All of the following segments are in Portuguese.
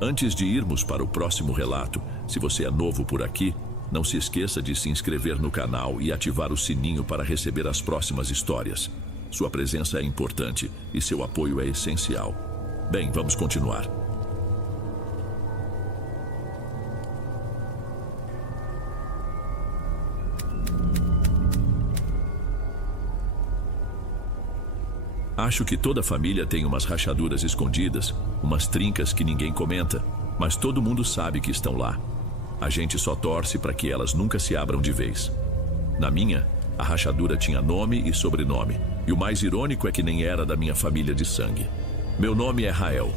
Antes de irmos para o próximo relato, se você é novo por aqui, não se esqueça de se inscrever no canal e ativar o sininho para receber as próximas histórias. Sua presença é importante e seu apoio é essencial. Bem, vamos continuar. Acho que toda família tem umas rachaduras escondidas, umas trincas que ninguém comenta, mas todo mundo sabe que estão lá. A gente só torce para que elas nunca se abram de vez. Na minha, a rachadura tinha nome e sobrenome, e o mais irônico é que nem era da minha família de sangue. Meu nome é Rael.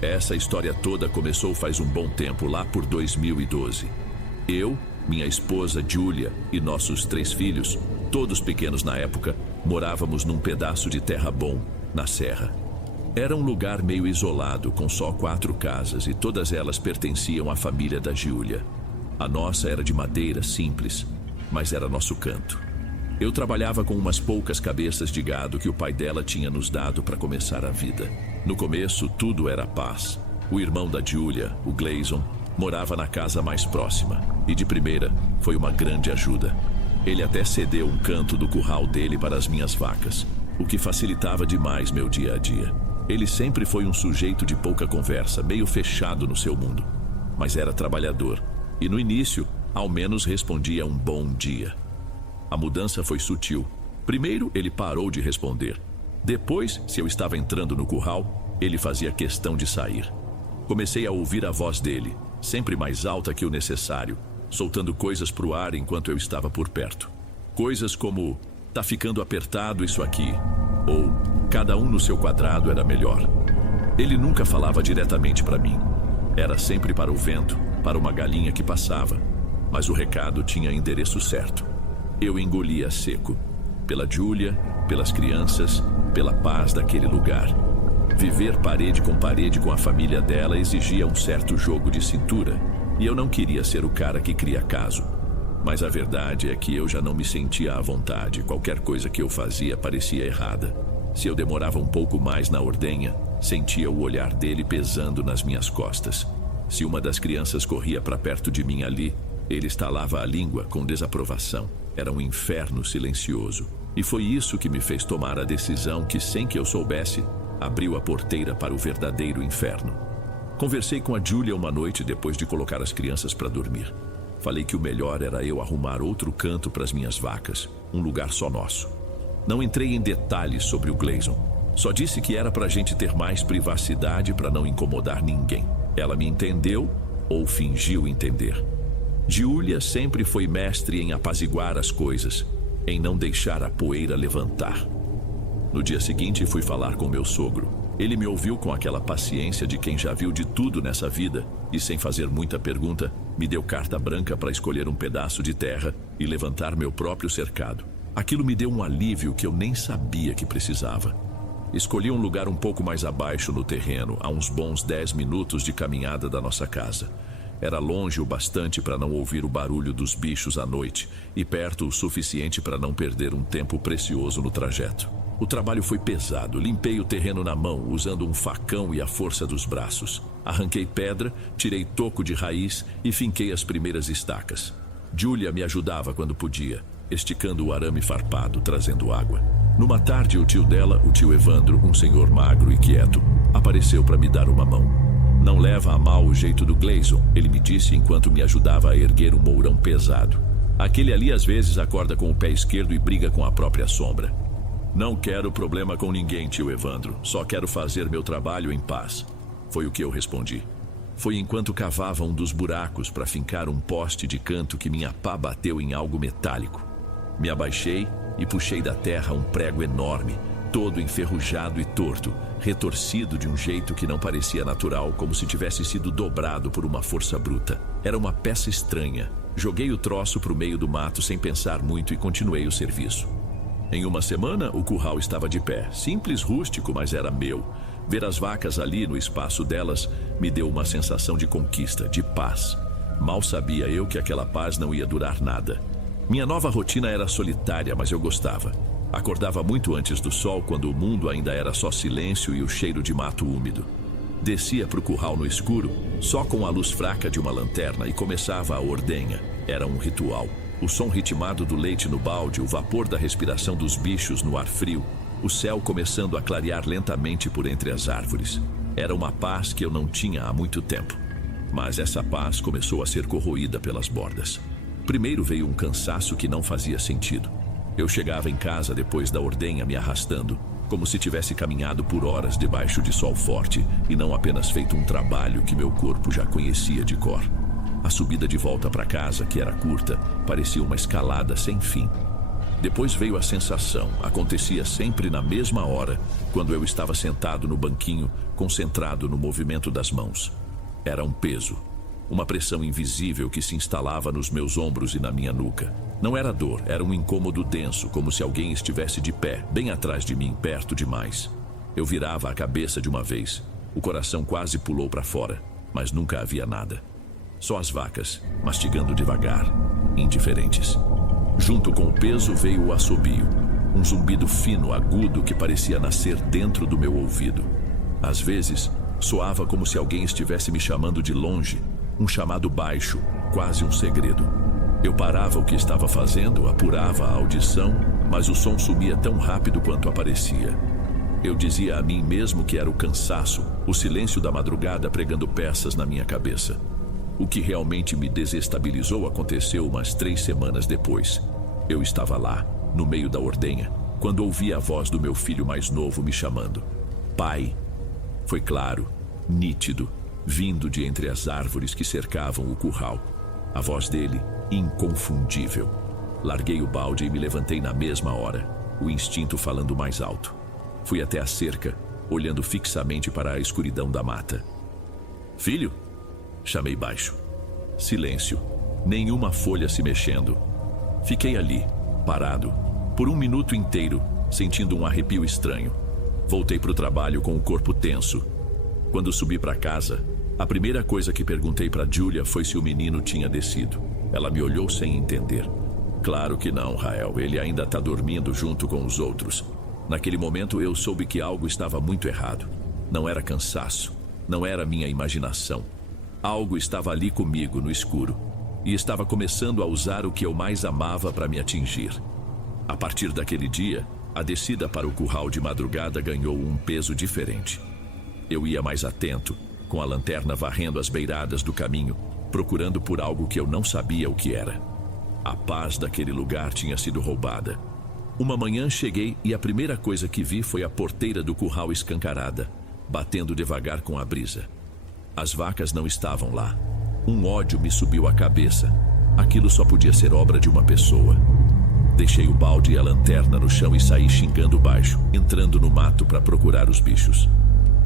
Essa história toda começou faz um bom tempo, lá por 2012. Eu, minha esposa Julia e nossos 3 filhos, todos pequenos na época, morávamos num pedaço de terra bom, na serra. Era um lugar meio isolado, com só 4 casas, e todas elas pertenciam à família da Julia. A nossa era de madeira simples, mas era nosso canto. Eu trabalhava com umas poucas cabeças de gado que o pai dela tinha nos dado para começar a vida. No começo, tudo era paz. O irmão da Julia, o Gleison, morava na casa mais próxima, e de primeira foi uma grande ajuda. Ele até cedeu um canto do curral dele para as minhas vacas, o que facilitava demais meu dia a dia. Ele sempre foi um sujeito de pouca conversa, meio fechado no seu mundo, mas era trabalhador, e no início, ao menos respondia um bom dia. A mudança foi sutil. Primeiro, ele parou de responder. Depois, se eu estava entrando no curral, ele fazia questão de sair. Comecei a ouvir a voz dele, sempre mais alta que o necessário, soltando coisas pro ar enquanto eu estava por perto. Coisas como, tá ficando apertado isso aqui, ou cada um no seu quadrado era melhor. Ele nunca falava diretamente para mim. Era sempre para o vento, para uma galinha que passava, mas o recado tinha endereço certo. Eu engolia seco, pela Julia, pelas crianças, pela paz daquele lugar. Viver parede com a família dela exigia um certo jogo de cintura, e eu não queria ser o cara que cria caso. Mas a verdade é que eu já não me sentia à vontade. Qualquer coisa que eu fazia parecia errada. Se eu demorava um pouco mais na ordenha, sentia o olhar dele pesando nas minhas costas. Se uma das crianças corria para perto de mim ali, ele estalava a língua com desaprovação. Era um inferno silencioso. E foi isso que me fez tomar a decisão que, sem que eu soubesse, abriu a porteira para o verdadeiro inferno. Conversei com a Julia uma noite depois de colocar as crianças para dormir. Falei que o melhor era eu arrumar outro canto para as minhas vacas, um lugar só nosso. Não entrei em detalhes sobre o Gleison. Só disse que era para a gente ter mais privacidade para não incomodar ninguém. Ela me entendeu ou fingiu entender. Julia sempre foi mestre em apaziguar as coisas, em não deixar a poeira levantar. No dia seguinte fui falar com meu sogro. Ele me ouviu com aquela paciência de quem já viu de tudo nessa vida e, sem fazer muita pergunta, me deu carta branca para escolher um pedaço de terra e levantar meu próprio cercado. Aquilo me deu um alívio que eu nem sabia que precisava. Escolhi um lugar um pouco mais abaixo no terreno, a uns bons 10 minutos de caminhada da nossa casa. Era longe o bastante para não ouvir o barulho dos bichos à noite e perto o suficiente para não perder um tempo precioso no trajeto. O trabalho foi pesado. Limpei o terreno na mão, usando um facão e a força dos braços. Arranquei pedra, tirei toco de raiz e finquei as primeiras estacas. Julia me ajudava quando podia, esticando o arame farpado, trazendo água. Numa tarde, o tio dela, o tio Evandro, um senhor magro e quieto, apareceu para me dar uma mão. Não leva a mal o jeito do Gleison, ele me disse enquanto me ajudava a erguer um mourão pesado. Aquele ali às vezes acorda com o pé esquerdo e briga com a própria sombra. Não quero problema com ninguém, tio Evandro. Só quero fazer meu trabalho em paz. Foi o que eu respondi. Foi enquanto cavava um dos buracos para fincar um poste de canto que minha pá bateu em algo metálico. Me abaixei e puxei da terra um prego enorme, todo enferrujado e torto, retorcido de um jeito que não parecia natural, como se tivesse sido dobrado por uma força bruta. Era uma peça estranha. Joguei o troço para o meio do mato sem pensar muito e continuei o serviço. Em uma semana, o curral estava de pé. Simples, rústico, mas era meu. Ver as vacas ali no espaço delas me deu uma sensação de conquista, de paz. Mal sabia eu que aquela paz não ia durar nada. Minha nova rotina era solitária, mas eu gostava. Acordava muito antes do sol, quando o mundo ainda era só silêncio e o cheiro de mato úmido. Descia para o curral no escuro, só com a luz fraca de uma lanterna, e começava a ordenha. Era um ritual. O som ritmado do leite no balde, o vapor da respiração dos bichos no ar frio, o céu começando a clarear lentamente por entre as árvores. Era uma paz que eu não tinha há muito tempo. Mas essa paz começou a ser corroída pelas bordas. Primeiro veio um cansaço que não fazia sentido. Eu chegava em casa depois da ordenha me arrastando, como se tivesse caminhado por horas debaixo de sol forte e não apenas feito um trabalho que meu corpo já conhecia de cor. A subida de volta para casa, que era curta, parecia uma escalada sem fim. Depois veio a sensação, acontecia sempre na mesma hora, quando eu estava sentado no banquinho, concentrado no movimento das mãos. Era um peso, uma pressão invisível que se instalava nos meus ombros e na minha nuca. Não era dor, era um incômodo denso, como se alguém estivesse de pé, bem atrás de mim, perto demais. Eu virava a cabeça de uma vez. O coração quase pulou para fora, mas nunca havia nada. Só as vacas, mastigando devagar, indiferentes. Junto com o peso veio o assobio, um zumbido fino, agudo, que parecia nascer dentro do meu ouvido. Às vezes, soava como se alguém estivesse me chamando de longe, um chamado baixo, quase um segredo. Eu parava o que estava fazendo, apurava a audição, mas o som sumia tão rápido quanto aparecia. Eu dizia a mim mesmo que era o cansaço, o silêncio da madrugada pregando peças na minha cabeça. O que realmente me desestabilizou aconteceu umas 3 semanas depois. Eu estava lá, no meio da ordenha, quando ouvi a voz do meu filho mais novo me chamando. Pai. Foi claro, nítido, vindo de entre as árvores que cercavam o curral. A voz dele, inconfundível. Larguei o balde e me levantei na mesma hora, o instinto falando mais alto. Fui até a cerca, olhando fixamente para a escuridão da mata. Filho? Chamei baixo. Silêncio. Nenhuma folha se mexendo. Fiquei ali, parado, por 1 minuto inteiro, sentindo um arrepio estranho. Voltei para o trabalho com o corpo tenso. Quando subi para casa, a primeira coisa que perguntei para Julia foi se o menino tinha descido. Ela me olhou sem entender. Claro que não, Rael. Ele ainda está dormindo junto com os outros. Naquele momento eu soube que algo estava muito errado. Não era cansaço. Não era minha imaginação. Algo estava ali comigo no escuro. E estava começando a usar o que eu mais amava para me atingir. A partir daquele dia, a descida para o curral de madrugada ganhou um peso diferente. Eu ia mais atento, com a lanterna varrendo as beiradas do caminho, procurando por algo que eu não sabia o que era. A paz daquele lugar tinha sido roubada. Uma manhã cheguei e a primeira coisa que vi foi a porteira do curral escancarada, batendo devagar com a brisa. As vacas não estavam lá. Um ódio me subiu à cabeça. Aquilo só podia ser obra de uma pessoa. Deixei o balde e a lanterna no chão e saí xingando baixo, entrando no mato para procurar os bichos.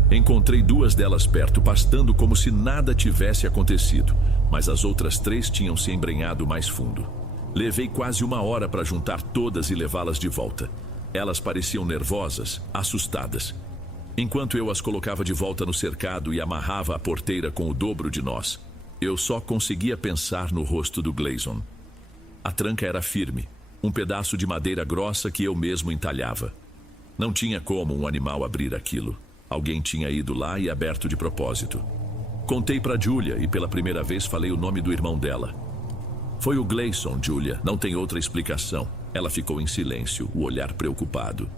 Encontrei 2 delas perto, pastando como se nada tivesse acontecido, mas as outras 3 tinham se embrenhado mais fundo. Levei quase 1 hora para juntar todas e levá-las de volta. Elas pareciam nervosas, assustadas. Enquanto eu as colocava de volta no cercado e amarrava a porteira com o dobro de nós, eu só conseguia pensar no rosto do Gleason. A tranca era firme, um pedaço de madeira grossa que eu mesmo entalhava. Não tinha como um animal abrir aquilo. Alguém tinha ido lá e aberto de propósito. Contei para Julia e pela primeira vez falei o nome do irmão dela. Foi o Gleason, Julia, não tem outra explicação. Ela ficou em silêncio, o olhar preocupado.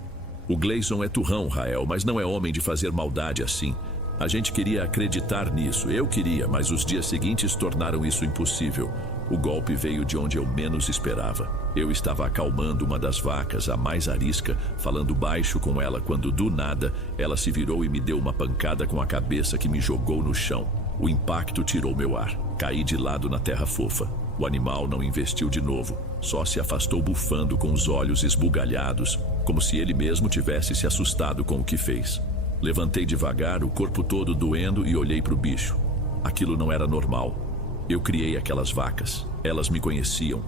O Gleason é turrão, Rael, mas não é homem de fazer maldade assim. A gente queria acreditar nisso, eu queria, mas os dias seguintes tornaram isso impossível. O golpe veio de onde eu menos esperava. Eu estava acalmando uma das vacas, a mais arisca, falando baixo com ela quando, do nada, ela se virou e me deu uma pancada com a cabeça que me jogou no chão. O impacto tirou meu ar. Caí de lado na terra fofa. O animal não investiu de novo, só se afastou bufando com os olhos esbugalhados, como se ele mesmo tivesse se assustado com o que fez. Levantei devagar, o corpo todo doendo, e olhei para o bicho. Aquilo não era normal. Eu criei aquelas vacas. Elas me conheciam.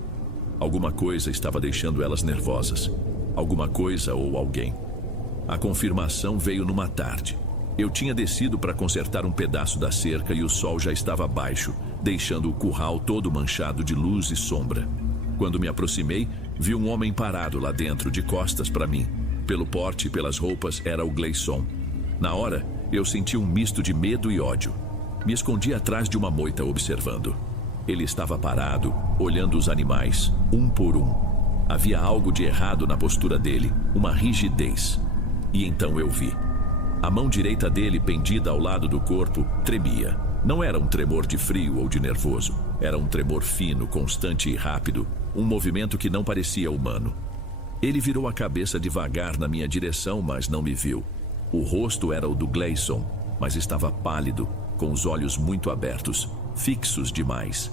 Alguma coisa estava deixando elas nervosas. Alguma coisa ou alguém. A confirmação veio numa tarde. Eu tinha descido para consertar um pedaço da cerca e o sol já estava baixo, deixando o curral todo manchado de luz e sombra. Quando me aproximei, vi um homem parado lá dentro, de costas para mim. Pelo porte e pelas roupas, era o Gleason. Na hora, eu senti um misto de medo e ódio. Me escondi atrás de uma moita observando. Ele estava parado, olhando os animais, um por um. Havia algo de errado na postura dele, uma rigidez. E então eu vi. A mão direita dele, pendida ao lado do corpo, tremia. Não era um tremor de frio ou de nervoso. Era um tremor fino, constante e rápido. Um movimento que não parecia humano. Ele virou a cabeça devagar na minha direção, mas não me viu. O rosto era o do Gleison, mas estava pálido, com os olhos muito abertos, fixos demais.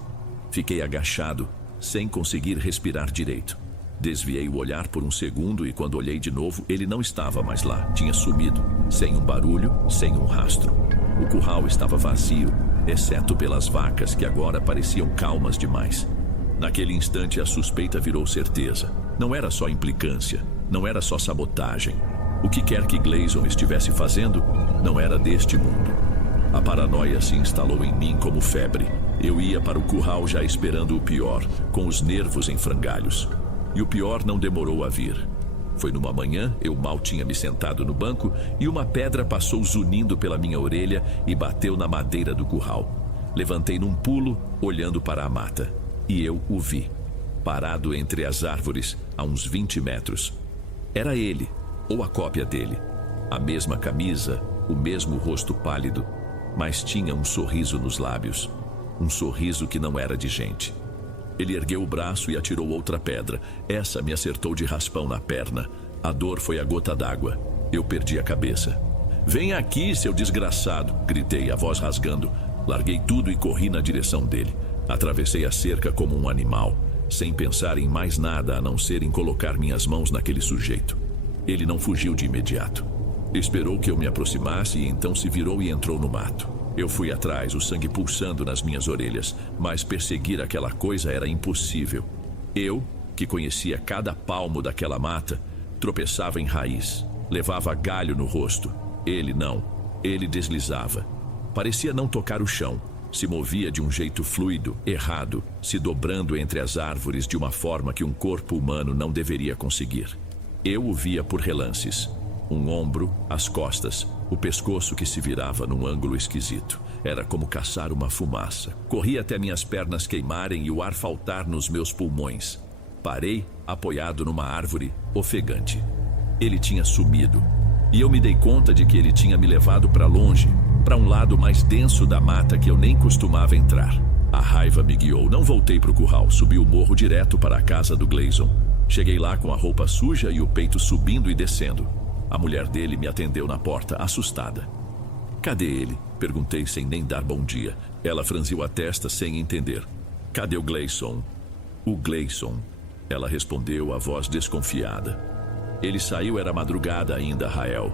Fiquei agachado, sem conseguir respirar direito. Desviei o olhar por um segundo e quando olhei de novo, ele não estava mais lá. Tinha sumido, sem um barulho, sem um rastro. O curral estava vazio, exceto pelas vacas que agora pareciam calmas demais. Naquele instante a suspeita virou certeza. Não era só implicância, não era só sabotagem. O que quer que Gleison estivesse fazendo, não era deste mundo. A paranoia se instalou em mim como febre. Eu ia para o curral já esperando o pior, com os nervos em frangalhos. E o pior não demorou a vir. Foi numa manhã, eu mal tinha me sentado no banco e uma pedra passou zunindo pela minha orelha e bateu na madeira do curral. Levantei num pulo, olhando para a mata. E eu o vi, parado entre as árvores, a uns 20 metros. Era ele, ou a cópia dele. A mesma camisa, o mesmo rosto pálido, mas tinha um sorriso nos lábios. Um sorriso que não era de gente. Ele ergueu o braço e atirou outra pedra. Essa me acertou de raspão na perna. A dor foi a gota d'água. Eu perdi a cabeça. "Vem aqui, seu desgraçado!" gritei, a voz rasgando. Larguei tudo e corri na direção dele. Atravessei a cerca como um animal, sem pensar em mais nada a não ser em colocar minhas mãos naquele sujeito. Ele não fugiu de imediato. Esperou que eu me aproximasse e então se virou e entrou no mato. Eu fui atrás, o sangue pulsando nas minhas orelhas, mas perseguir aquela coisa era impossível. Eu, que conhecia cada palmo daquela mata, tropeçava em raiz, levava galho no rosto. Ele não, ele deslizava. Parecia não tocar o chão, se movia de um jeito fluido, errado, se dobrando entre as árvores de uma forma que um corpo humano não deveria conseguir. Eu o via por relances. Um ombro, as costas, o pescoço que se virava num ângulo esquisito. Era como caçar uma fumaça. Corri até minhas pernas queimarem e o ar faltar nos meus pulmões. Parei, apoiado numa árvore, ofegante. Ele tinha sumido. E eu me dei conta de que ele tinha me levado para longe, para um lado mais denso da mata que eu nem costumava entrar. A raiva me guiou. Não voltei para o curral. Subi o morro direto para a casa do Gleison. Cheguei lá com a roupa suja e o peito subindo e descendo. A mulher dele me atendeu na porta, assustada. "Cadê ele?" perguntei sem nem dar bom dia. Ela franziu a testa sem entender. "Cadê o Gleison?" "O Gleison," ela respondeu, a voz desconfiada. "Ele saiu, era madrugada ainda, Rael.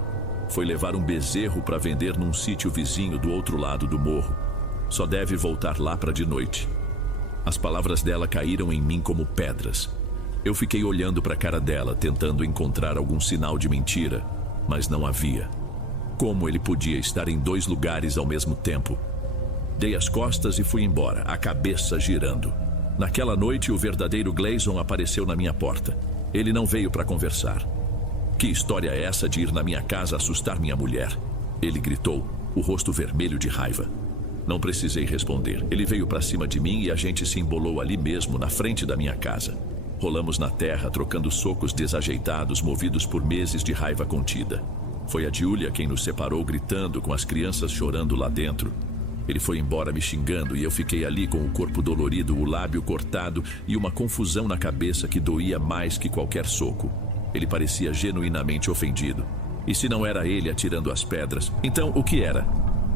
Foi levar um bezerro para vender num sítio vizinho do outro lado do morro. Só deve voltar lá para de noite." As palavras dela caíram em mim como pedras. Eu fiquei olhando para a cara dela, tentando encontrar algum sinal de mentira, mas não havia. Como ele podia estar em dois lugares ao mesmo tempo? Dei as costas e fui embora, a cabeça girando. Naquela noite, o verdadeiro Gleison apareceu na minha porta. Ele não veio para conversar. "Que história é essa de ir na minha casa assustar minha mulher?" Ele gritou, o rosto vermelho de raiva. Não precisei responder. Ele veio para cima de mim e a gente se embolou ali mesmo, na frente da minha casa. Rolamos na terra, trocando socos desajeitados, movidos por meses de raiva contida. Foi a Giulia quem nos separou, gritando, com as crianças chorando lá dentro. Ele foi embora me xingando e eu fiquei ali com o corpo dolorido, o lábio cortado e uma confusão na cabeça que doía mais que qualquer soco. Ele parecia genuinamente ofendido. E se não era ele atirando as pedras, então o que era?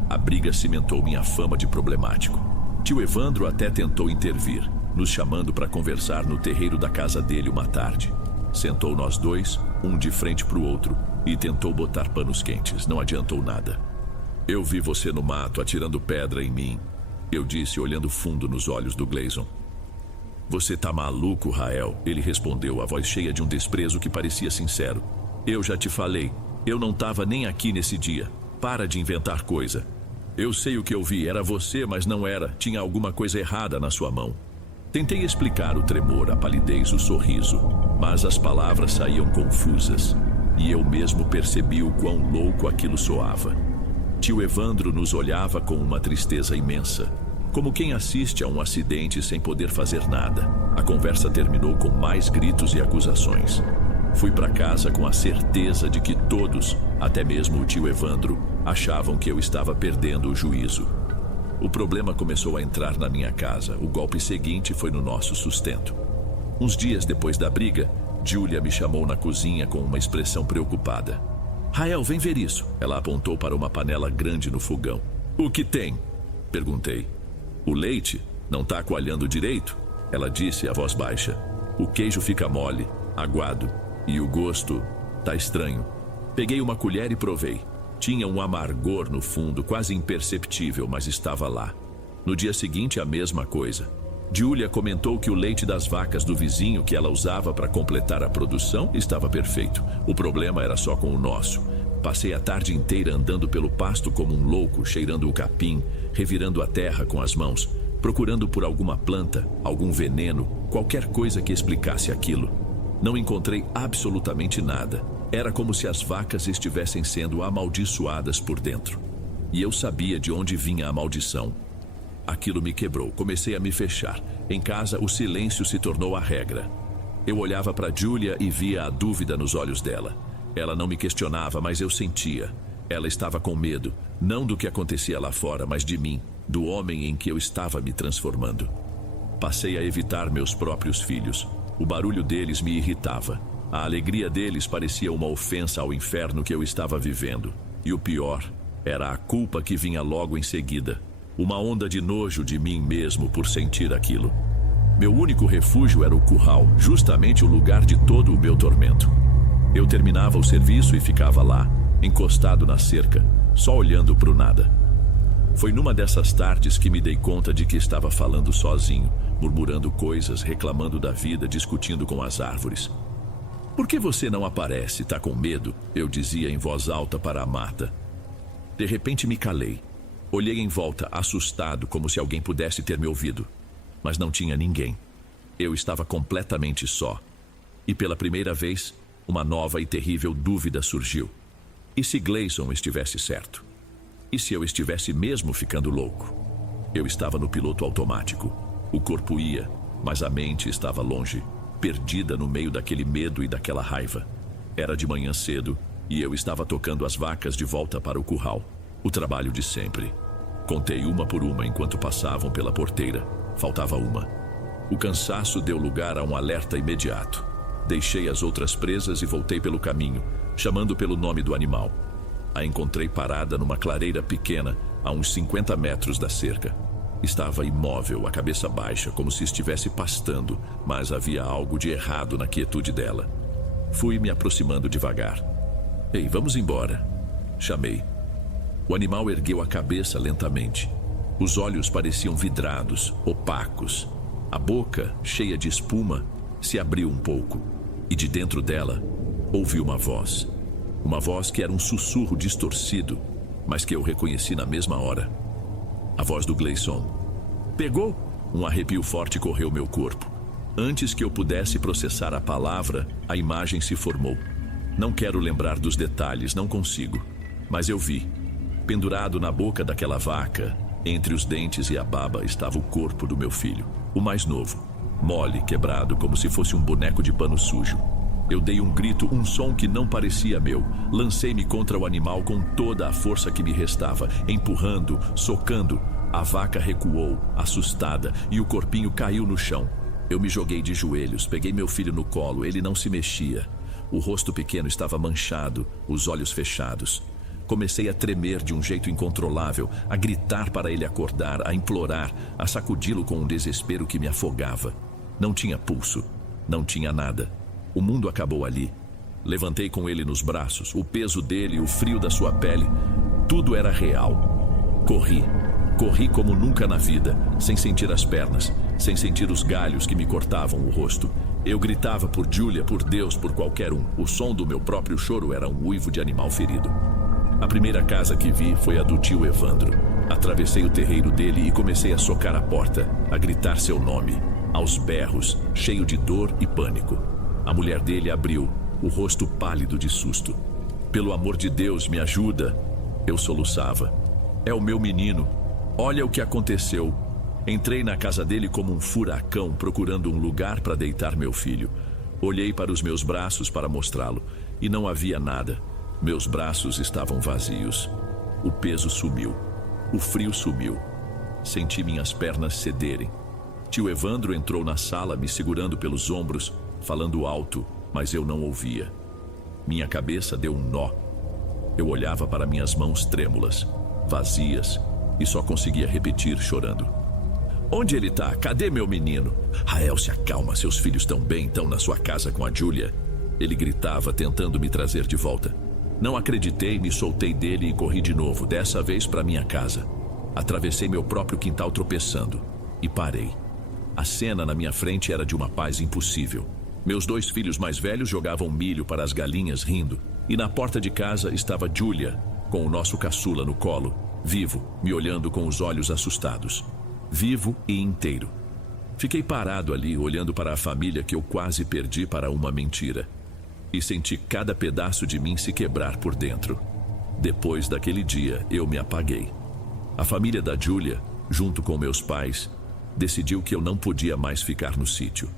A briga cimentou minha fama de problemático. Tio Evandro até tentou intervir, nos chamando para conversar no terreiro da casa dele uma tarde. Sentou nós dois, um de frente para o outro, e tentou botar panos quentes. Não adiantou nada. "Eu vi você no mato atirando pedra em mim", eu disse, olhando fundo nos olhos do Gleison. "Você tá maluco, Rael?" ele respondeu, a voz cheia de um desprezo que parecia sincero. "Eu já te falei, eu não tava nem aqui nesse dia. Para de inventar coisa. Eu sei o que eu vi, era você, mas não era. Tinha alguma coisa errada na sua mão." Tentei explicar o tremor, a palidez, o sorriso, mas as palavras saíam confusas. e eu mesmo percebi o quão louco aquilo soava. Tio Evandro nos olhava com uma tristeza imensa, como quem assiste a um acidente sem poder fazer nada. A conversa terminou com mais gritos e acusações. Fui para casa com a certeza de que todos, até mesmo o tio Evandro, achavam que eu estava perdendo o juízo. O problema começou a entrar na minha casa. O golpe seguinte foi no nosso sustento. Uns dias depois da briga, Júlia me chamou na cozinha com uma expressão preocupada. Rael, vem ver isso. Ela apontou para uma panela grande no fogão. O que tem? Perguntei. O leite não está coalhando direito? Ela disse a voz baixa. O queijo fica mole, aguado, e o gosto tá estranho. Peguei uma colher e provei. Tinha um amargor no fundo, quase imperceptível, mas estava lá. No dia seguinte, a mesma coisa. Júlia comentou que o leite das vacas do vizinho que ela usava para completar a produção estava perfeito. O problema era só com o nosso. Passei a tarde inteira andando pelo pasto como um louco, cheirando o capim, revirando a terra com as mãos, procurando por alguma planta, algum veneno, qualquer coisa que explicasse aquilo. Não encontrei absolutamente nada. Era como se as vacas estivessem sendo amaldiçoadas por dentro. E eu sabia de onde vinha a maldição. Aquilo me quebrou, comecei a me fechar. Em casa, o silêncio se tornou a regra. Eu olhava para Júlia e via a dúvida nos olhos dela. Ela não me questionava, mas eu sentia. Ela estava com medo, não do que acontecia lá fora, mas de mim, do homem em que eu estava me transformando. Passei a evitar meus próprios filhos. O barulho deles me irritava. A alegria deles parecia uma ofensa ao inferno que eu estava vivendo. E o pior era a culpa que vinha logo em seguida. Uma onda de nojo de mim mesmo por sentir aquilo. Meu único refúgio era o curral, justamente o lugar de todo o meu tormento. Eu terminava o serviço e ficava lá, encostado na cerca, só olhando para o nada. Foi numa dessas tardes que me dei conta de que estava falando sozinho, murmurando coisas, reclamando da vida, discutindo com as árvores. Por que você não aparece? Tá com medo? Eu dizia em voz alta para a mata. De repente me calei. Olhei em volta, assustado, como se alguém pudesse ter me ouvido. Mas não tinha ninguém. Eu estava completamente só. E pela primeira vez, uma nova e terrível dúvida surgiu. E se Gleison estivesse certo? E se eu estivesse mesmo ficando louco? Eu estava no piloto automático. O corpo ia, mas a mente estava longe, perdida no meio daquele medo e daquela raiva. Era de manhã cedo e eu estava tocando as vacas de volta para o curral. O trabalho de sempre. Contei uma por uma enquanto passavam pela porteira. Faltava uma. O cansaço deu lugar a um alerta imediato. Deixei as outras presas e voltei pelo caminho, chamando pelo nome do animal. A encontrei parada numa clareira pequena, a uns 50 metros da cerca. Estava imóvel, a cabeça baixa, como se estivesse pastando, mas havia algo de errado na quietude dela. Fui me aproximando devagar. Ei, vamos embora. Chamei. O animal ergueu a cabeça lentamente. Os olhos pareciam vidrados, opacos. A boca, cheia de espuma, se abriu um pouco. E de dentro dela, ouvi uma voz. Uma voz que era um sussurro distorcido, mas que eu reconheci na mesma hora. A voz do Gleison. Pegou? Um arrepio forte correu meu corpo. Antes que eu pudesse processar a palavra, a imagem se formou. Não quero lembrar dos detalhes, não consigo. Mas eu vi. Pendurado na boca daquela vaca, entre os dentes e a baba, estava o corpo do meu filho, o mais novo, mole, quebrado, como se fosse um boneco de pano sujo. Eu dei um grito, um som que não parecia meu. Lancei-me contra o animal com toda a força que me restava, empurrando, socando. A vaca recuou, assustada, e o corpinho caiu no chão. Eu me joguei de joelhos, peguei meu filho no colo, ele não se mexia. O rosto pequeno estava manchado, os olhos fechados. Comecei a tremer de um jeito incontrolável, a gritar para ele acordar, a implorar, a sacudi-lo com um desespero que me afogava. Não tinha pulso, não tinha nada. O mundo acabou ali. Levantei com ele nos braços, o peso dele, o frio da sua pele. Tudo era real. Corri como nunca na vida, sem sentir as pernas, sem sentir os galhos que me cortavam o rosto. Eu gritava por Júlia, por Deus, por qualquer um. O som do meu próprio choro era um uivo de animal ferido. A primeira casa que vi foi a do tio Evandro. Atravessei o terreiro dele e comecei a socar a porta, a gritar seu nome, aos berros, cheio de dor e pânico. A mulher dele abriu, o rosto pálido de susto. Pelo amor de Deus, me ajuda! Eu soluçava. É o meu menino. Olha o que aconteceu. Entrei na casa dele como um furacão, procurando um lugar para deitar meu filho. Olhei para os meus braços para mostrá-lo, e não havia nada. Meus braços estavam vazios. O peso sumiu. O frio sumiu. Senti minhas pernas cederem. Tio Evandro entrou na sala, me segurando pelos ombros, falando alto, mas eu não ouvia. Minha cabeça deu um nó. Eu olhava para minhas mãos trêmulas, vazias, e só conseguia repetir, chorando. Onde ele tá? Cadê meu menino? Rael, se acalma, seus filhos estão bem, estão na sua casa com a Júlia. Ele gritava, tentando me trazer de volta. Não acreditei, me soltei dele e corri de novo, dessa vez para minha casa. Atravessei meu próprio quintal tropeçando e parei. A cena na minha frente era de uma paz impossível. Meus 2 filhos mais velhos jogavam milho para as galinhas rindo, e na porta de casa estava Júlia, com o nosso caçula no colo, vivo, me olhando com os olhos assustados. Vivo e inteiro. Fiquei parado ali, olhando para a família que eu quase perdi para uma mentira. E senti cada pedaço de mim se quebrar por dentro. Depois daquele dia, eu me apaguei. A família da Júlia, junto com meus pais, decidiu que eu não podia mais ficar no sítio.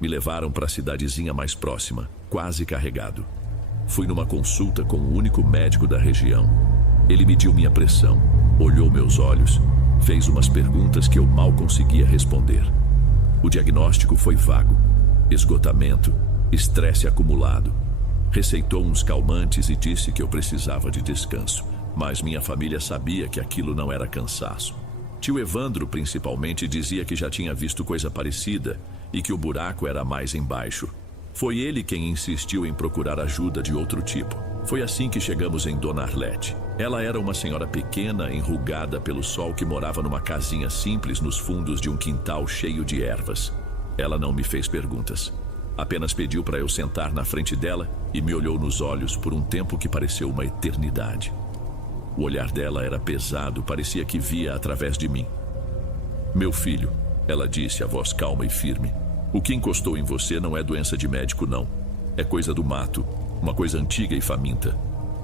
Me levaram para a cidadezinha mais próxima, quase carregado. Fui numa consulta com o único médico da região. Ele mediu minha pressão, olhou meus olhos, fez umas perguntas que eu mal conseguia responder. O diagnóstico foi vago: esgotamento, estresse acumulado. Receitou uns calmantes e disse que eu precisava de descanso, mas minha família sabia que aquilo não era cansaço. Tio Evandro, principalmente, dizia que já tinha visto coisa parecida e que o buraco era mais embaixo. Foi ele quem insistiu em procurar ajuda de outro tipo. Foi assim que chegamos em Dona Arlete. Ela era uma senhora pequena, enrugada pelo sol, que morava numa casinha simples nos fundos de um quintal cheio de ervas. Ela não me fez perguntas. Apenas pediu para eu sentar na frente dela e me olhou nos olhos por um tempo que pareceu uma eternidade. O olhar dela era pesado, parecia que via através de mim. Meu filho, ela disse, a voz calma e firme, o que encostou em você não é doença de médico, não. É coisa do mato, uma coisa antiga e faminta.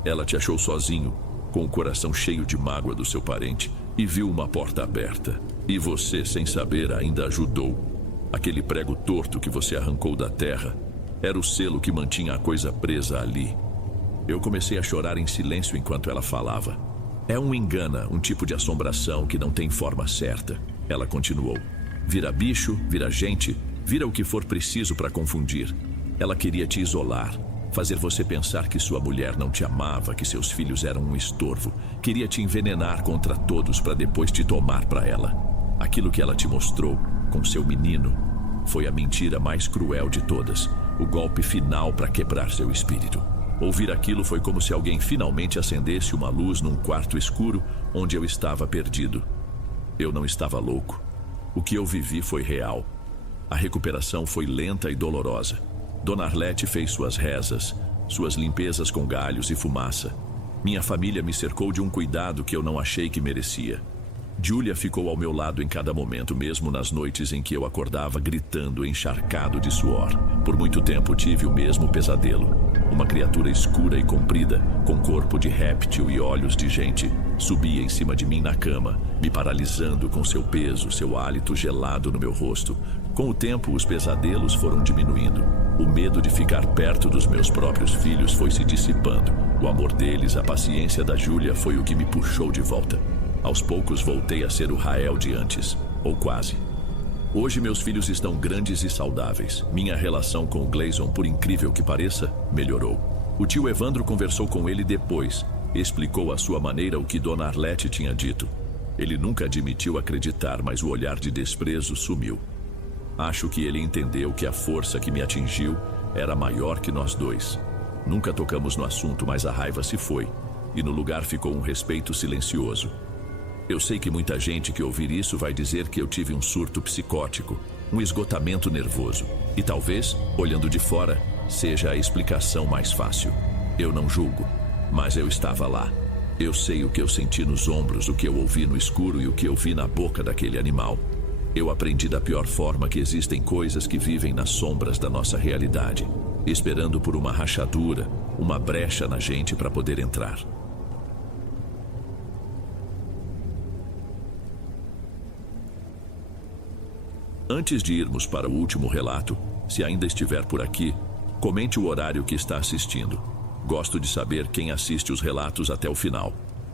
Ela te achou sozinho, com o coração cheio de mágoa do seu parente, e viu uma porta aberta. E você, sem saber, ainda ajudou. Aquele prego torto que você arrancou da terra era o selo que mantinha a coisa presa ali. Eu comecei a chorar em silêncio enquanto ela falava. É um engana, um tipo de assombração que não tem forma certa. Ela continuou. Vira bicho, vira gente, vira o que for preciso para confundir. Ela queria te isolar, fazer você pensar que sua mulher não te amava, que seus filhos eram um estorvo. Queria te envenenar contra todos para depois te tomar para ela. Aquilo que ela te mostrou, com seu menino, foi a mentira mais cruel de todas. O golpe final para quebrar seu espírito. Ouvir aquilo foi como se alguém finalmente acendesse uma luz num quarto escuro onde eu estava perdido. Eu não estava louco. O que eu vivi foi real. A recuperação foi lenta e dolorosa. Dona Arlete fez suas rezas, suas limpezas com galhos e fumaça. Minha família me cercou de um cuidado que eu não achei que merecia. Júlia ficou ao meu lado em cada momento, mesmo nas noites em que eu acordava gritando, encharcado de suor. Por muito tempo tive o mesmo pesadelo. Uma criatura escura e comprida, com corpo de réptil e olhos de gente, subia em cima de mim na cama, me paralisando com seu peso, seu hálito gelado no meu rosto. Com o tempo, os pesadelos foram diminuindo. O medo de ficar perto dos meus próprios filhos foi se dissipando. O amor deles, a paciência da Júlia foi o que me puxou de volta. Aos poucos voltei a ser o Rael de antes, ou quase. Hoje meus filhos estão grandes e saudáveis. Minha relação com o Gleison, por incrível que pareça, melhorou. O tio Evandro conversou com ele depois, explicou à sua maneira o que Dona Arlete tinha dito. Ele nunca admitiu acreditar, mas o olhar de desprezo sumiu. Acho que ele entendeu que a força que me atingiu era maior que nós dois. Nunca tocamos no assunto, mas a raiva se foi, e no lugar ficou um respeito silencioso. Eu sei que muita gente que ouvir isso vai dizer que eu tive um surto psicótico, um esgotamento nervoso. E talvez, olhando de fora, seja a explicação mais fácil. Eu não julgo, mas eu estava lá. Eu sei o que eu senti nos ombros, o que eu ouvi no escuro e o que eu vi na boca daquele animal. Eu aprendi da pior forma que existem coisas que vivem nas sombras da nossa realidade, esperando por uma rachadura, uma brecha na gente para poder entrar. Antes de irmos para o último relato, se ainda estiver por aqui, comente o horário que está assistindo. Gosto de saber quem assiste os relatos até o final.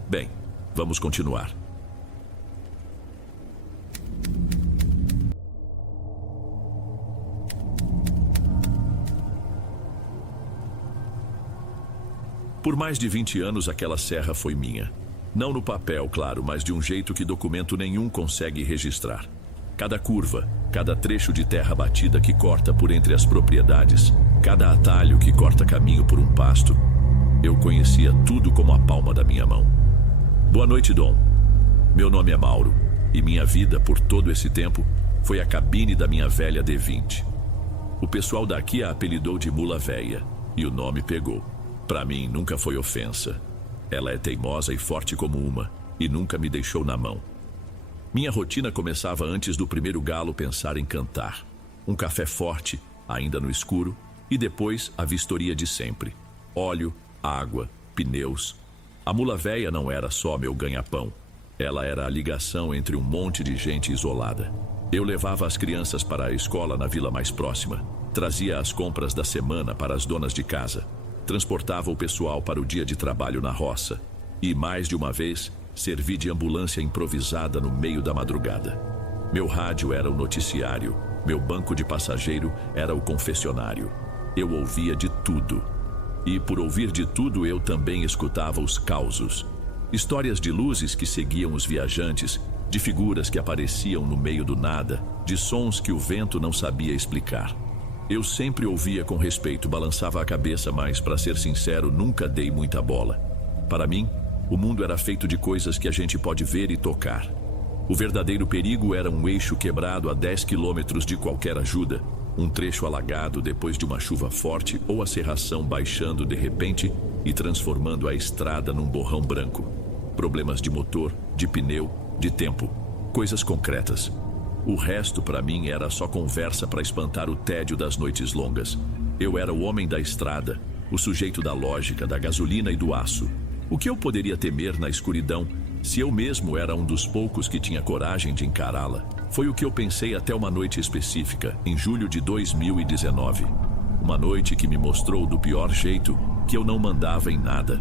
Bem, vamos continuar. Por mais de 20 anos aquela serra foi minha. Não no papel, claro, mas de um jeito que documento nenhum consegue registrar. Cada curva, cada trecho de terra batida que corta por entre as propriedades, cada atalho que corta caminho por um pasto, eu conhecia tudo como a palma da minha mão. Boa noite, Dom. Meu nome é Mauro, e minha vida, por todo esse tempo, foi a cabine da minha velha D20. O pessoal daqui a apelidou de Mula Véia, e o nome pegou. Pra mim, nunca foi ofensa. Ela é teimosa e forte como uma, e nunca me deixou na mão. Minha rotina começava antes do primeiro galo pensar em cantar. Um café forte, ainda no escuro, e depois a vistoria de sempre. Óleo, água, pneus. A Mula Véia não era só meu ganha-pão. Ela era a ligação entre um monte de gente isolada. Eu levava as crianças para a escola na vila mais próxima. Trazia as compras da semana para as donas de casa. Transportava o pessoal para o dia de trabalho na roça. E, mais de uma vez, servi de ambulância improvisada no meio da madrugada. Meu rádio era o noticiário, meu banco de passageiro era o confessionário. Eu ouvia de tudo. E por ouvir de tudo eu também escutava os causos. Histórias de luzes que seguiam os viajantes, de figuras que apareciam no meio do nada, de sons que o vento não sabia explicar. Eu sempre ouvia com respeito, balançava a cabeça, mas, para ser sincero, nunca dei muita bola. Para mim, o mundo era feito de coisas que a gente pode ver e tocar. O verdadeiro perigo era um eixo quebrado a 10 quilômetros de qualquer ajuda, um trecho alagado depois de uma chuva forte ou a serração baixando de repente e transformando a estrada num borrão branco. Problemas de motor, de pneu, de tempo, coisas concretas. O resto, para mim, era só conversa para espantar o tédio das noites longas. Eu era o homem da estrada, o sujeito da lógica, da gasolina e do aço. O que eu poderia temer na escuridão, se eu mesmo era um dos poucos que tinha coragem de encará-la? Foi o que eu pensei até uma noite específica, em julho de 2019. Uma noite que me mostrou do pior jeito que eu não mandava em nada.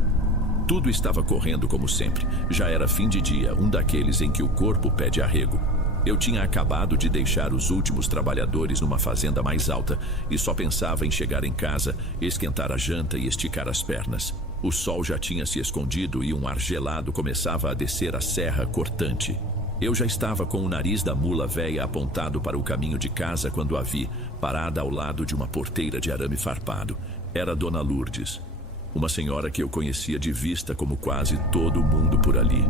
Tudo estava correndo como sempre. Já era fim de dia, um daqueles em que o corpo pede arrego. Eu tinha acabado de deixar os últimos trabalhadores numa fazenda mais alta e só pensava em chegar em casa, esquentar a janta e esticar as pernas. O sol já tinha se escondido e um ar gelado começava a descer a serra cortante. Eu já estava com o nariz da Mula Véia apontado para o caminho de casa quando a vi, parada ao lado de uma porteira de arame farpado. Era Dona Lourdes, uma senhora que eu conhecia de vista como quase todo mundo por ali.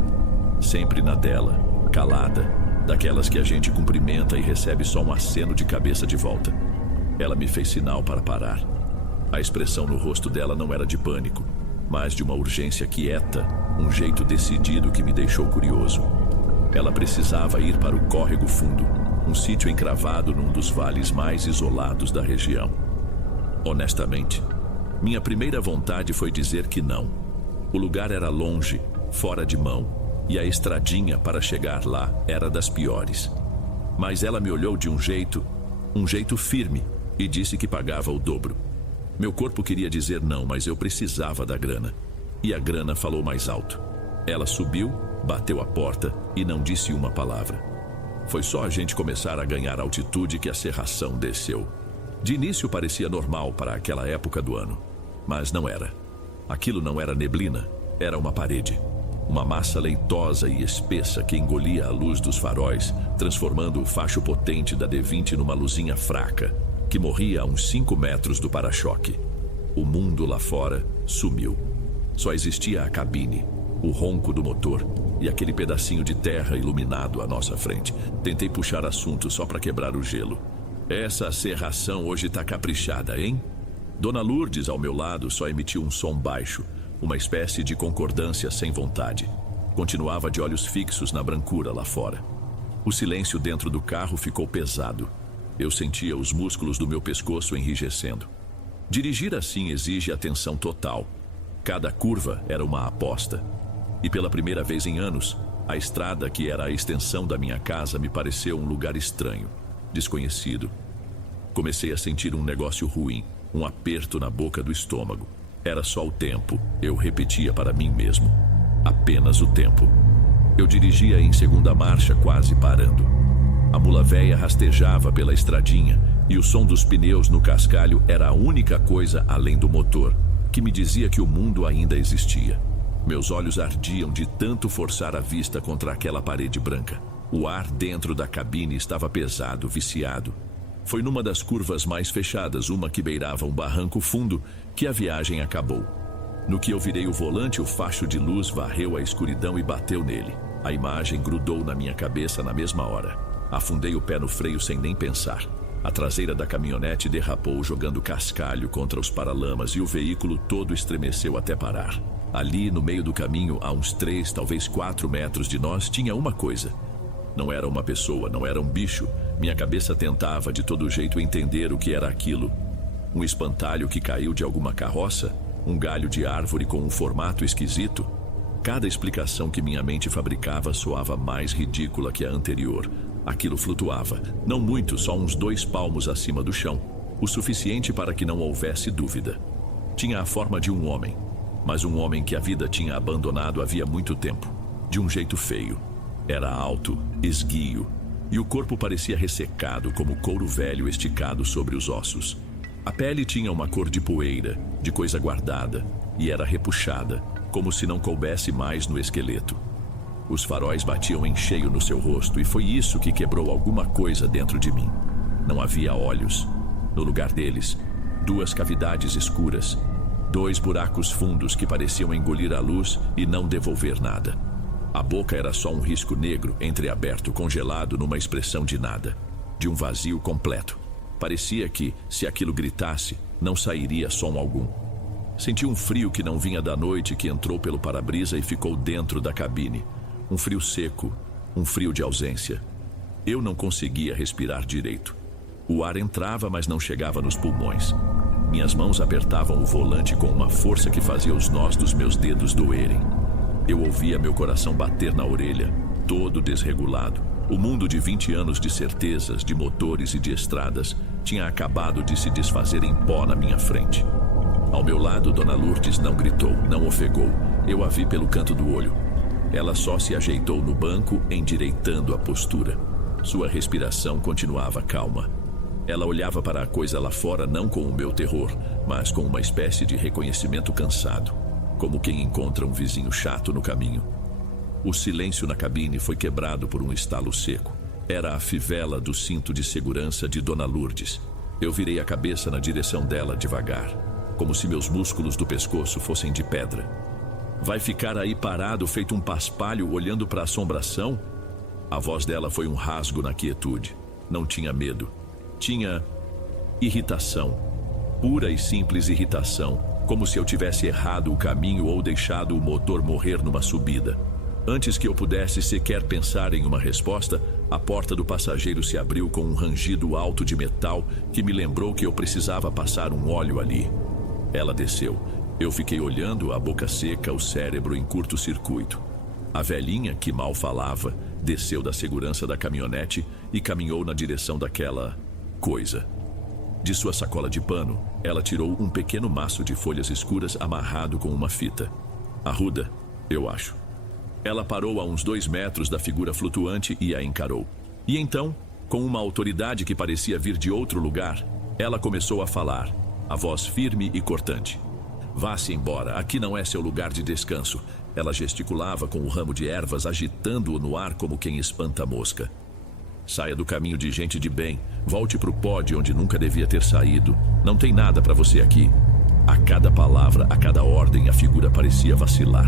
Sempre na dela, calada, daquelas que a gente cumprimenta e recebe só um aceno de cabeça de volta. Ela me fez sinal para parar. A expressão no rosto dela não era de pânico, mas de uma urgência quieta, um jeito decidido que me deixou curioso. Ela precisava ir para o Córrego Fundo, um sítio encravado num dos vales mais isolados da região. Honestamente, minha primeira vontade foi dizer que não. O lugar era longe, fora de mão, e a estradinha para chegar lá era das piores. Mas ela me olhou de um jeito firme, e disse que pagava o dobro. Meu corpo queria dizer não, mas eu precisava da grana. E a grana falou mais alto. Ela subiu, bateu a porta e não disse uma palavra. Foi só a gente começar a ganhar altitude que a serração desceu. De início parecia normal para aquela época do ano, mas não era. Aquilo não era neblina, era uma parede. Uma massa leitosa e espessa que engolia a luz dos faróis, transformando o facho potente da D20 numa luzinha fraca, que morria a uns 5 metros do para-choque. O mundo lá fora sumiu. Só existia a cabine, o ronco do motor e aquele pedacinho de terra iluminado à nossa frente. Tentei puxar assunto só para quebrar o gelo. Essa serração hoje tá caprichada, hein? Dona Lourdes, ao meu lado, só emitiu um som baixo, uma espécie de concordância sem vontade. Continuava de olhos fixos na brancura lá fora. O silêncio dentro do carro ficou pesado. Eu sentia os músculos do meu pescoço enrijecendo. Dirigir assim exige atenção total. Cada curva era uma aposta. E pela primeira vez em anos, a estrada que era a extensão da minha casa me pareceu um lugar estranho, desconhecido. Comecei a sentir um negócio ruim, um aperto na boca do estômago. Era só o tempo, eu repetia para mim mesmo. Apenas o tempo. Eu dirigia em segunda marcha, quase parando. A mula véia rastejava pela estradinha e o som dos pneus no cascalho era a única coisa além do motor que me dizia que o mundo ainda existia. Meus olhos ardiam de tanto forçar a vista contra aquela parede branca. O ar dentro da cabine estava pesado, viciado. Foi numa das curvas mais fechadas, uma que beirava um barranco fundo, que a viagem acabou. No que eu virei o volante, o facho de luz varreu a escuridão e bateu nele. A imagem grudou na minha cabeça na mesma hora. Afundei o pé no freio sem nem pensar. A traseira da caminhonete derrapou, jogando cascalho contra os paralamas e o veículo todo estremeceu até parar. Ali, no meio do caminho, a uns 3, talvez 4 metros de nós, tinha uma coisa. Não era uma pessoa, não era um bicho. Minha cabeça tentava de todo jeito entender o que era aquilo. Um espantalho que caiu de alguma carroça? Um galho de árvore com um formato esquisito? Cada explicação que minha mente fabricava soava mais ridícula que a anterior. Aquilo flutuava, não muito, só uns 2 palmos acima do chão, o suficiente para que não houvesse dúvida. Tinha a forma de um homem, mas um homem que a vida tinha abandonado havia muito tempo, de um jeito feio. Era alto, esguio, e o corpo parecia ressecado como couro velho esticado sobre os ossos. A pele tinha uma cor de poeira, de coisa guardada, e era repuxada, como se não coubesse mais no esqueleto. Os faróis batiam em cheio no seu rosto e foi isso que quebrou alguma coisa dentro de mim. Não havia olhos. No lugar deles, 2 cavidades escuras, 2 buracos fundos que pareciam engolir a luz e não devolver nada. A boca era só um risco negro, entreaberto, congelado numa expressão de nada, de um vazio completo. Parecia que, se aquilo gritasse, não sairia som algum. Senti um frio que não vinha da noite, que entrou pelo para-brisa e ficou dentro da cabine. Um frio seco, um frio de ausência. Eu não conseguia respirar direito. O ar entrava, mas não chegava nos pulmões. Minhas mãos apertavam o volante com uma força que fazia os nós dos meus dedos doerem. Eu ouvia meu coração bater na orelha, todo desregulado. O mundo de 20 anos de certezas, de motores e de estradas tinha acabado de se desfazer em pó na minha frente. Ao meu lado, Dona Lourdes não gritou, não ofegou. Eu a vi pelo canto do olho. Ela só se ajeitou no banco, endireitando a postura. Sua respiração continuava calma. Ela olhava para a coisa lá fora não com o meu terror, mas com uma espécie de reconhecimento cansado, como quem encontra um vizinho chato no caminho. O silêncio na cabine foi quebrado por um estalo seco. Era a fivela do cinto de segurança de Dona Lourdes. Eu virei a cabeça na direção dela devagar, como se meus músculos do pescoço fossem de pedra. Vai ficar aí parado, feito um paspalho, olhando para a assombração? A voz dela foi um rasgo na quietude. Não tinha medo. Tinha irritação. Pura e simples irritação, como se eu tivesse errado o caminho ou deixado o motor morrer numa subida. Antes que eu pudesse sequer pensar em uma resposta, a porta do passageiro se abriu com um rangido alto de metal que me lembrou que eu precisava passar um óleo ali. Ela desceu. Eu fiquei olhando, a boca seca, o cérebro em curto-circuito. A velhinha, que mal falava, desceu da segurança da caminhonete e caminhou na direção daquela coisa. De sua sacola de pano, ela tirou um pequeno maço de folhas escuras amarrado com uma fita. Arruda, eu acho. Ela parou a uns 2 metros da figura flutuante e a encarou. E então, com uma autoridade que parecia vir de outro lugar, ela começou a falar, a voz firme e cortante. Vá-se embora, aqui não é seu lugar de descanso. Ela gesticulava com o ramo de ervas, agitando-o no ar como quem espanta a mosca. Saia do caminho de gente de bem. Volte para o pó de onde nunca devia ter saído. Não tem nada para você aqui. A cada palavra, a cada ordem, a figura parecia vacilar.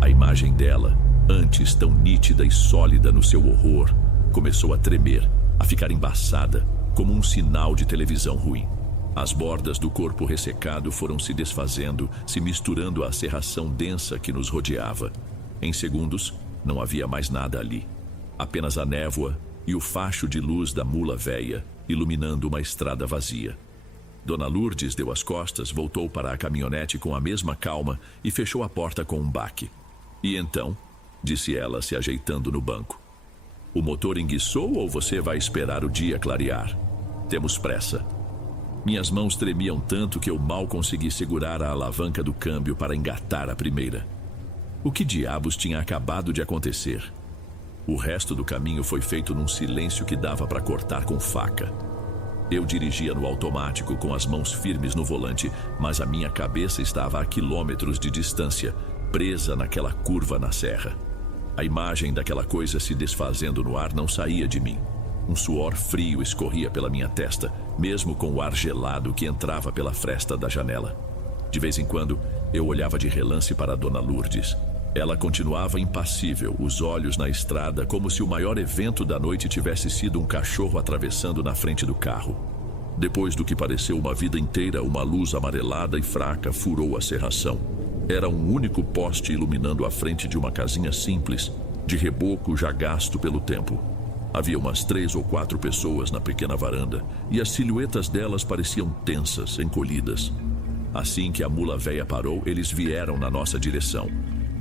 A imagem dela, antes tão nítida e sólida no seu horror, começou a tremer, a ficar embaçada, como um sinal de televisão ruim. As bordas do corpo ressecado foram se desfazendo, se misturando à cerração densa que nos rodeava. Em segundos, não havia mais nada ali. Apenas a névoa e o facho de luz da mula véia iluminando uma estrada vazia. Dona Lourdes deu as costas, voltou para a caminhonete com a mesma calma e fechou a porta com um baque. E então, disse ela, se ajeitando no banco, o motor enguiçou ou você vai esperar o dia clarear? Temos pressa. Minhas mãos tremiam tanto que eu mal consegui segurar a alavanca do câmbio para engatar a primeira. O que diabos tinha acabado de acontecer? O resto do caminho foi feito num silêncio que dava para cortar com faca. Eu dirigia no automático com as mãos firmes no volante, mas a minha cabeça estava a quilômetros de distância, presa naquela curva na serra. A imagem daquela coisa se desfazendo no ar não saía de mim. Um suor frio escorria pela minha testa, mesmo com o ar gelado que entrava pela fresta da janela. De vez em quando, eu olhava de relance para a Dona Lourdes. Ela continuava impassível, os olhos na estrada, como se o maior evento da noite tivesse sido um cachorro atravessando na frente do carro. Depois do que pareceu uma vida inteira, uma luz amarelada e fraca furou a serração. Era um único poste iluminando a frente de uma casinha simples, de reboco já gasto pelo tempo. Havia umas 3 ou 4 pessoas na pequena varanda, e as silhuetas delas pareciam tensas, encolhidas. Assim que a mula véia parou, eles vieram na nossa direção.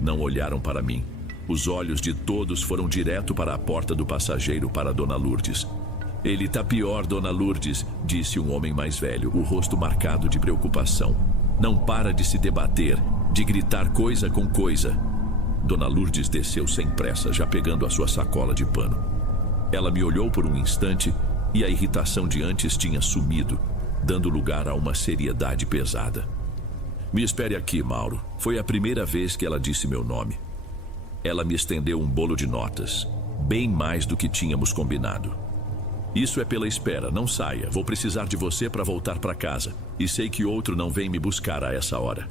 Não olharam para mim. Os olhos de todos foram direto para a porta do passageiro, para Dona Lourdes. Ele tá pior, Dona Lourdes, disse um homem mais velho, o rosto marcado de preocupação. Não para de se debater, de gritar coisa com coisa. Dona Lourdes desceu sem pressa, já pegando a sua sacola de pano. Ela me olhou por um instante e a irritação de antes tinha sumido, dando lugar a uma seriedade pesada. Me espere aqui, Mauro. Foi a primeira vez que ela disse meu nome. Ela me estendeu um bolo de notas, bem mais do que tínhamos combinado. Isso é pela espera, não saia. Vou precisar de você para voltar para casa. E sei que outro não vem me buscar a essa hora.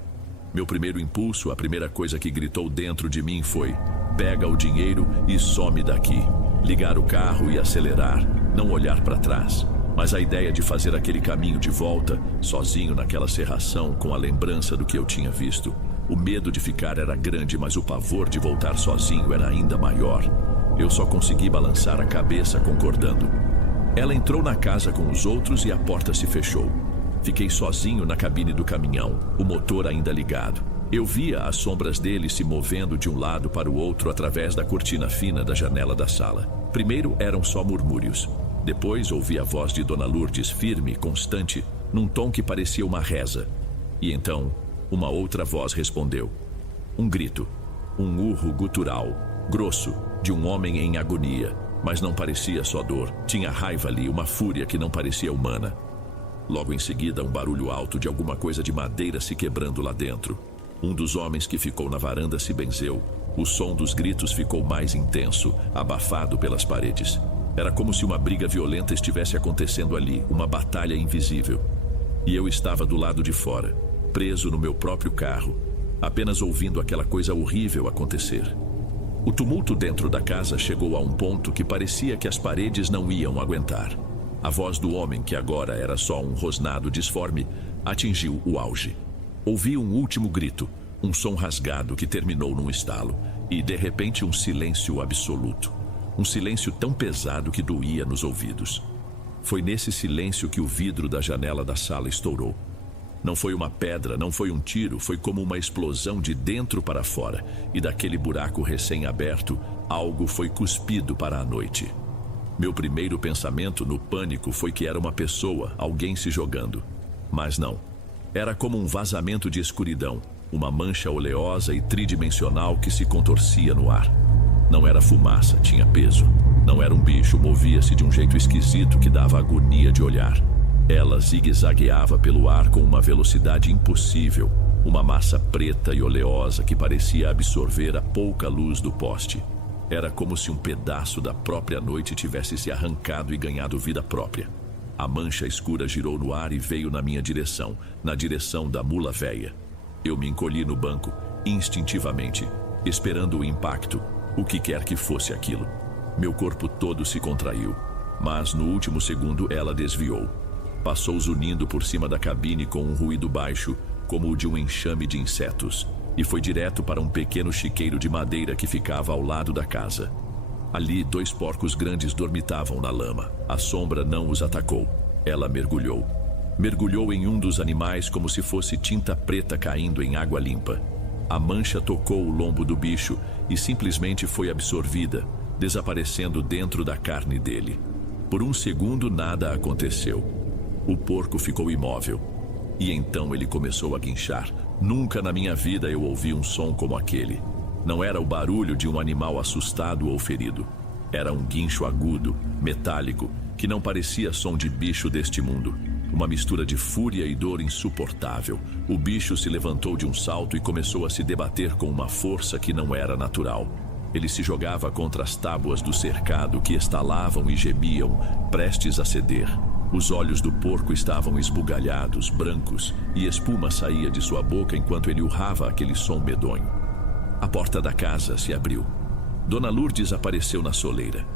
Meu primeiro impulso, a primeira coisa que gritou dentro de mim foi: pega o dinheiro e some daqui. Ligar o carro e acelerar, não olhar para trás. Mas a ideia de fazer aquele caminho de volta, sozinho naquela serração, com a lembrança do que eu tinha visto, o medo de ficar era grande, mas o pavor de voltar sozinho era ainda maior. Eu só consegui balançar a cabeça concordando. Ela entrou na casa com os outros e a porta se fechou. Fiquei sozinho na cabine do caminhão, o motor ainda ligado. Eu via as sombras dele se movendo de um lado para o outro através da cortina fina da janela da sala. Primeiro eram só murmúrios. Depois ouvi a voz de Dona Lourdes firme e constante, num tom que parecia uma reza. E então, uma outra voz respondeu. Um grito, um urro gutural, grosso, de um homem em agonia. Mas não parecia só dor, tinha raiva ali, uma fúria que não parecia humana. Logo em seguida, um barulho alto de alguma coisa de madeira se quebrando lá dentro. Um dos homens que ficou na varanda se benzeu. O som dos gritos ficou mais intenso, abafado pelas paredes. Era como se uma briga violenta estivesse acontecendo ali, uma batalha invisível. E eu estava do lado de fora, preso no meu próprio carro, apenas ouvindo aquela coisa horrível acontecer. O tumulto dentro da casa chegou a um ponto que parecia que as paredes não iam aguentar. A voz do homem, que agora era só um rosnado disforme, atingiu o auge. Ouvi um último grito, um som rasgado que terminou num estalo, e de repente um silêncio absoluto. Um silêncio tão pesado que doía nos ouvidos. Foi nesse silêncio que o vidro da janela da sala estourou. Não foi uma pedra, não foi um tiro, foi como uma explosão de dentro para fora, e daquele buraco recém-aberto, algo foi cuspido para a noite. Meu primeiro pensamento no pânico foi que era uma pessoa, alguém se jogando. Mas não. Era como um vazamento de escuridão, uma mancha oleosa e tridimensional que se contorcia no ar. Não era fumaça, tinha peso. Não era um bicho, movia-se de um jeito esquisito que dava agonia de olhar. Ela zigue-zagueava pelo ar com uma velocidade impossível, uma massa preta e oleosa que parecia absorver a pouca luz do poste. Era como se um pedaço da própria noite tivesse se arrancado e ganhado vida própria. A mancha escura girou no ar e veio na minha direção, na direção da mula véia. Eu me encolhi no banco, instintivamente, esperando o impacto, o que quer que fosse aquilo. Meu corpo todo se contraiu, mas no último segundo ela desviou. Passou zunindo por cima da cabine com um ruído baixo, como o de um enxame de insetos, e foi direto para um pequeno chiqueiro de madeira que ficava ao lado da casa. Ali, 2 porcos grandes dormitavam na lama. A sombra não os atacou. Ela mergulhou. Mergulhou em um dos animais como se fosse tinta preta caindo em água limpa. A mancha tocou o lombo do bicho e simplesmente foi absorvida, desaparecendo dentro da carne dele. Por um segundo, nada aconteceu. O porco ficou imóvel. E então ele começou a guinchar. Nunca na minha vida eu ouvi um som como aquele. Não era o barulho de um animal assustado ou ferido. Era um guincho agudo, metálico, que não parecia som de bicho deste mundo. Uma mistura de fúria e dor insuportável. O bicho se levantou de um salto e começou a se debater com uma força que não era natural. Ele se jogava contra as tábuas do cercado que estalavam e gemiam, prestes a ceder. Os olhos do porco estavam esbugalhados, brancos, e espuma saía de sua boca enquanto ele urrava aquele som medonho. A porta da casa se abriu. Dona Lourdes apareceu na soleira.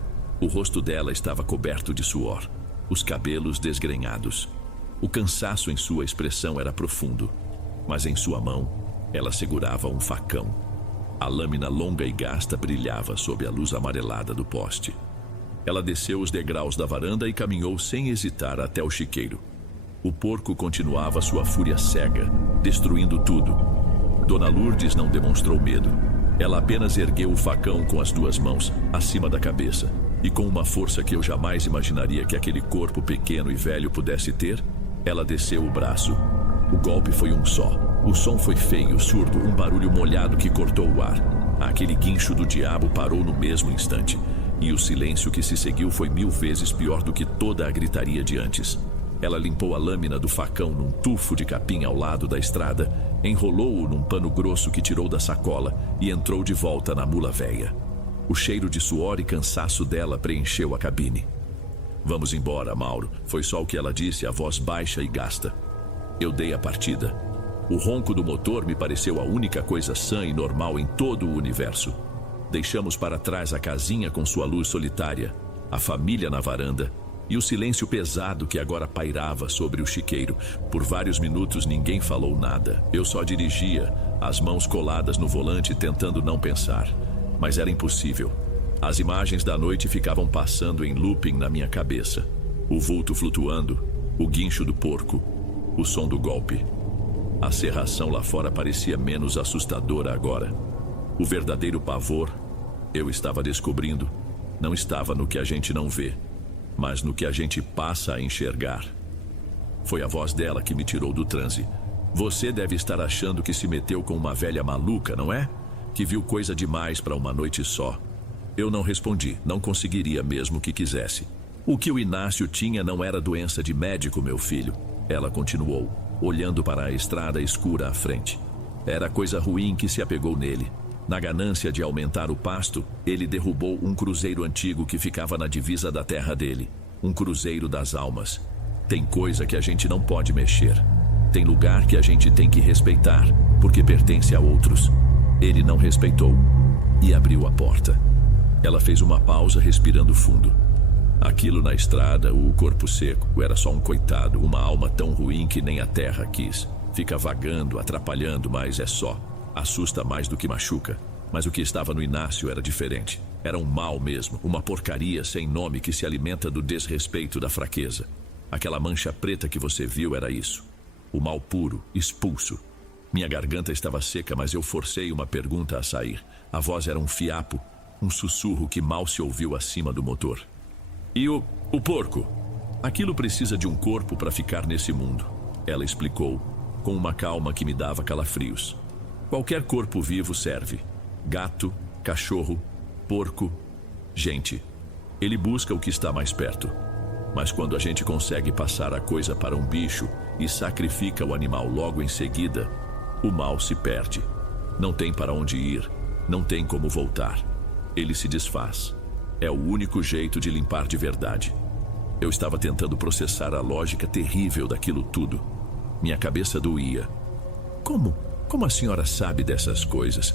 O rosto dela estava coberto de suor, os cabelos desgrenhados. O cansaço em sua expressão era profundo, mas em sua mão, ela segurava um facão. A lâmina longa e gasta brilhava sob a luz amarelada do poste. Ela desceu os degraus da varanda e caminhou sem hesitar até o chiqueiro. O porco continuava sua fúria cega, destruindo tudo. Dona Lourdes não demonstrou medo. Ela apenas ergueu o facão com as 2 mãos, acima da cabeça, e com uma força que eu jamais imaginaria que aquele corpo pequeno e velho pudesse ter, ela desceu o braço. O golpe foi um só. O som foi feio, surdo, um barulho molhado que cortou o ar. Aquele guincho do diabo parou no mesmo instante. E o silêncio que se seguiu foi 1000 vezes pior do que toda a gritaria de antes. Ela limpou a lâmina do facão num tufo de capim ao lado da estrada, enrolou-o num pano grosso que tirou da sacola e entrou de volta na mula véia. O cheiro de suor e cansaço dela preencheu a cabine. "Vamos embora, Mauro", foi só o que ela disse, a voz baixa e gasta. Eu dei a partida. O ronco do motor me pareceu a única coisa sã e normal em todo o universo. Deixamos para trás a casinha com sua luz solitária, a família na varanda e o silêncio pesado que agora pairava sobre o chiqueiro. Por vários minutos ninguém falou nada. Eu só dirigia, as mãos coladas no volante, tentando não pensar. Mas era impossível. As imagens da noite ficavam passando em looping na minha cabeça. O vulto flutuando, o guincho do porco, o som do golpe. A cerração lá fora parecia menos assustadora agora. O verdadeiro pavor, eu estava descobrindo, não estava no que a gente não vê, mas no que a gente passa a enxergar. Foi a voz dela que me tirou do transe. "Você deve estar achando que se meteu com uma velha maluca, não é? Que viu coisa demais para uma noite só." Eu não respondi, não conseguiria mesmo que quisesse. "O que o Inácio tinha não era doença de médico, meu filho." Ela continuou, olhando para a estrada escura à frente. "Era coisa ruim que se apegou nele. Na ganância de aumentar o pasto, ele derrubou um cruzeiro antigo que ficava na divisa da terra dele. Um cruzeiro das almas. Tem coisa que a gente não pode mexer. Tem lugar que a gente tem que respeitar, porque pertence a outros. Ele não respeitou e abriu a porta." Ela fez uma pausa, respirando fundo. Aquilo na estrada, o corpo seco, era só um coitado, uma alma tão ruim que nem a terra quis. Fica vagando, atrapalhando, mas é só. Assusta mais do que machuca. Mas o que estava no Inácio era diferente. Era um mal mesmo, uma porcaria sem nome que se alimenta do desrespeito, da fraqueza. Aquela mancha preta que você viu era isso. O mal puro, expulso. Minha garganta estava seca, mas eu forcei uma pergunta a sair. A voz era um fiapo, um sussurro que mal se ouviu acima do motor. "E o porco? Aquilo precisa de um corpo para ficar nesse mundo", ela explicou, com uma calma que me dava calafrios. "Qualquer corpo vivo serve. Gato, cachorro, porco, gente. Ele busca o que está mais perto. Mas quando a gente consegue passar a coisa para um bicho e sacrifica o animal logo em seguida, o mal se perde. Não tem para onde ir, não tem como voltar. Ele se desfaz. É o único jeito de limpar de verdade." Eu estava tentando processar a lógica terrível daquilo tudo. Minha cabeça doía. Como a senhora sabe dessas coisas?"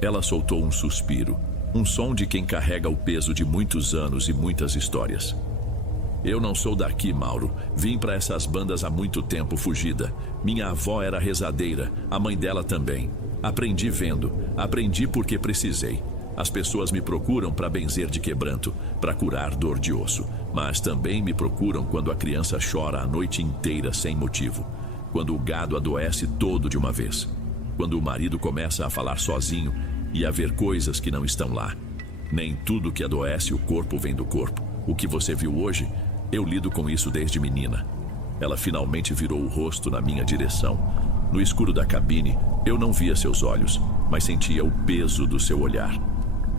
Ela soltou um suspiro, um som de quem carrega o peso de muitos anos e muitas histórias. "Eu não sou daqui, Mauro. Vim para essas bandas há muito tempo fugida. Minha avó era rezadeira, a mãe dela também. Aprendi vendo, aprendi porque precisei. As pessoas me procuram para benzer de quebranto, para curar dor de osso, mas também me procuram quando a criança chora a noite inteira sem motivo, quando o gado adoece todo de uma vez, quando o marido começa a falar sozinho e a ver coisas que não estão lá. Nem tudo que adoece o corpo vem do corpo. O que você viu hoje, eu lido com isso desde menina. Ela finalmente virou o rosto na minha direção. No escuro da cabine, eu não via seus olhos, mas sentia o peso do seu olhar.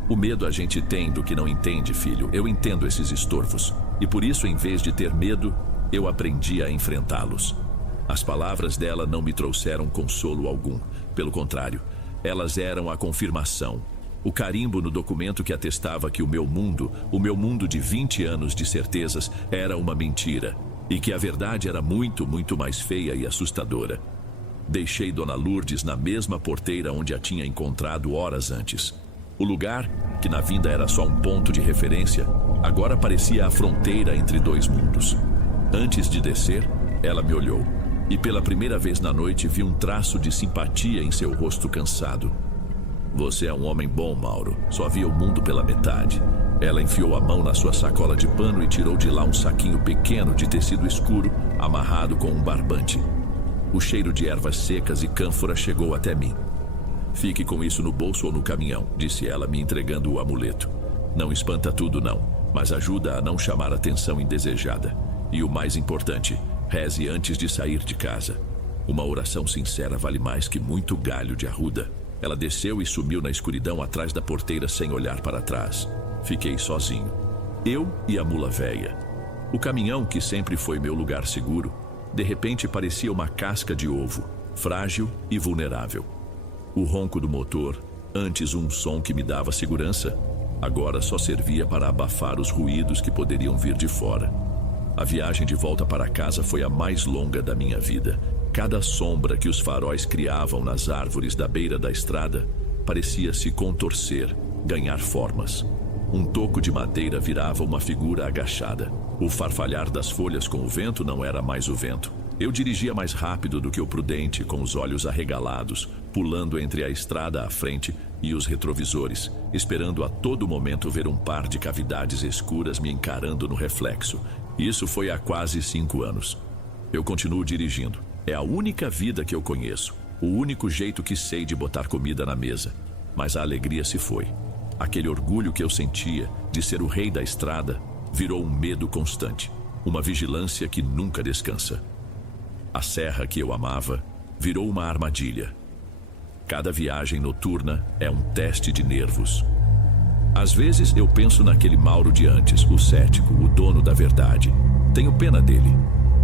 O medo a gente tem do que não entende, filho. Eu entendo esses estorvos. E por isso, em vez de ter medo, eu aprendi a enfrentá-los. As palavras dela não me trouxeram consolo algum. Pelo contrário, elas eram a confirmação. O carimbo no documento que atestava que o meu mundo de 20 anos de certezas, era uma mentira. E que a verdade era muito, muito mais feia e assustadora. Deixei Dona Lourdes na mesma porteira onde a tinha encontrado horas antes. O lugar, que na vinda era só um ponto de referência, agora parecia a fronteira entre dois mundos. Antes de descer, ela me olhou. E pela primeira vez na noite vi um traço de simpatia em seu rosto cansado. Você é um homem bom, Mauro. Só via o mundo pela metade. Ela enfiou a mão na sua sacola de pano e tirou de lá um saquinho pequeno de tecido escuro, amarrado com um barbante. O cheiro de ervas secas e cânfora chegou até mim. Fique com isso no bolso ou no caminhão, disse ela, me entregando o amuleto. Não espanta tudo, não, mas ajuda a não chamar atenção indesejada. E o mais importante, reze antes de sair de casa. Uma oração sincera vale mais que muito galho de arruda. Ela desceu e sumiu na escuridão atrás da porteira sem olhar para trás. Fiquei sozinho. Eu e a mula véia. O caminhão, que sempre foi meu lugar seguro, de repente parecia uma casca de ovo, frágil e vulnerável. O ronco do motor, antes um som que me dava segurança, agora só servia para abafar os ruídos que poderiam vir de fora. A viagem de volta para casa foi a mais longa da minha vida. Cada sombra que os faróis criavam nas árvores da beira da estrada parecia se contorcer, ganhar formas. Um toco de madeira virava uma figura agachada. O farfalhar das folhas com o vento não era mais o vento. Eu dirigia mais rápido do que o prudente, com os olhos arregalados, pulando entre a estrada à frente e os retrovisores, esperando a todo momento ver um par de cavidades escuras me encarando no reflexo. Isso foi há quase 5 anos. Eu continuo dirigindo. É a única vida que eu conheço, o único jeito que sei de botar comida na mesa. Mas a alegria se foi. Aquele orgulho que eu sentia de ser o rei da estrada virou um medo constante, uma vigilância que nunca descansa. A serra que eu amava virou uma armadilha. Cada viagem noturna é um teste de nervos. Às vezes eu penso naquele Mauro de antes, o cético, o dono da verdade. Tenho pena dele.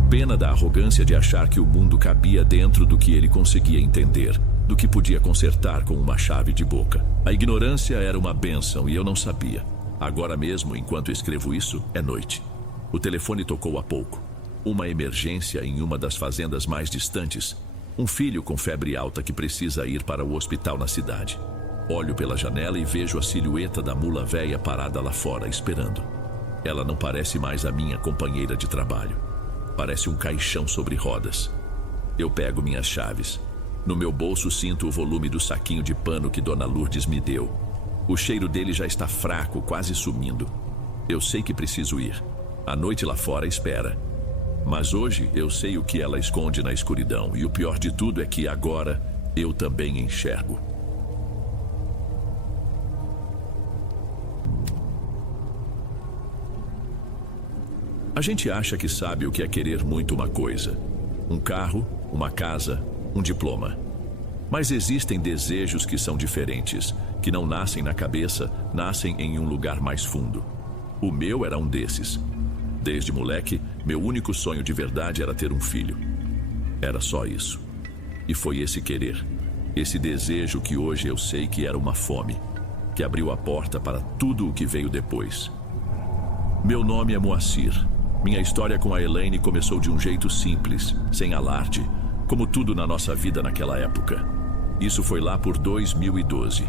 Pena da arrogância de achar que o mundo cabia dentro do que ele conseguia entender, do que podia consertar com uma chave de boca. A ignorância era uma bênção e eu não sabia. Agora mesmo, enquanto escrevo isso, é noite. O telefone tocou há pouco. Uma emergência em uma das fazendas mais distantes. Um filho com febre alta que precisa ir para o hospital na cidade. Olho pela janela e vejo a silhueta da mula véia parada lá fora, esperando. Ela não parece mais a minha companheira de trabalho. Parece um caixão sobre rodas. Eu pego minhas chaves. No meu bolso sinto o volume do saquinho de pano que Dona Lourdes me deu. O cheiro dele já está fraco, quase sumindo. Eu sei que preciso ir. A noite lá fora espera. Mas hoje eu sei o que ela esconde na escuridão. E o pior de tudo é que agora eu também enxergo. A gente acha que sabe o que é querer muito uma coisa. Um carro, uma casa, um diploma. Mas existem desejos que são diferentes, que não nascem na cabeça, nascem em um lugar mais fundo. O meu era um desses. Desde moleque, meu único sonho de verdade era ter um filho. Era só isso. E foi esse querer, esse desejo que hoje eu sei que era uma fome, que abriu a porta para tudo o que veio depois. Meu nome é Moacir. Minha história com a Elaine começou de um jeito simples, sem alarde, como tudo na nossa vida naquela época. Isso foi lá por 2012.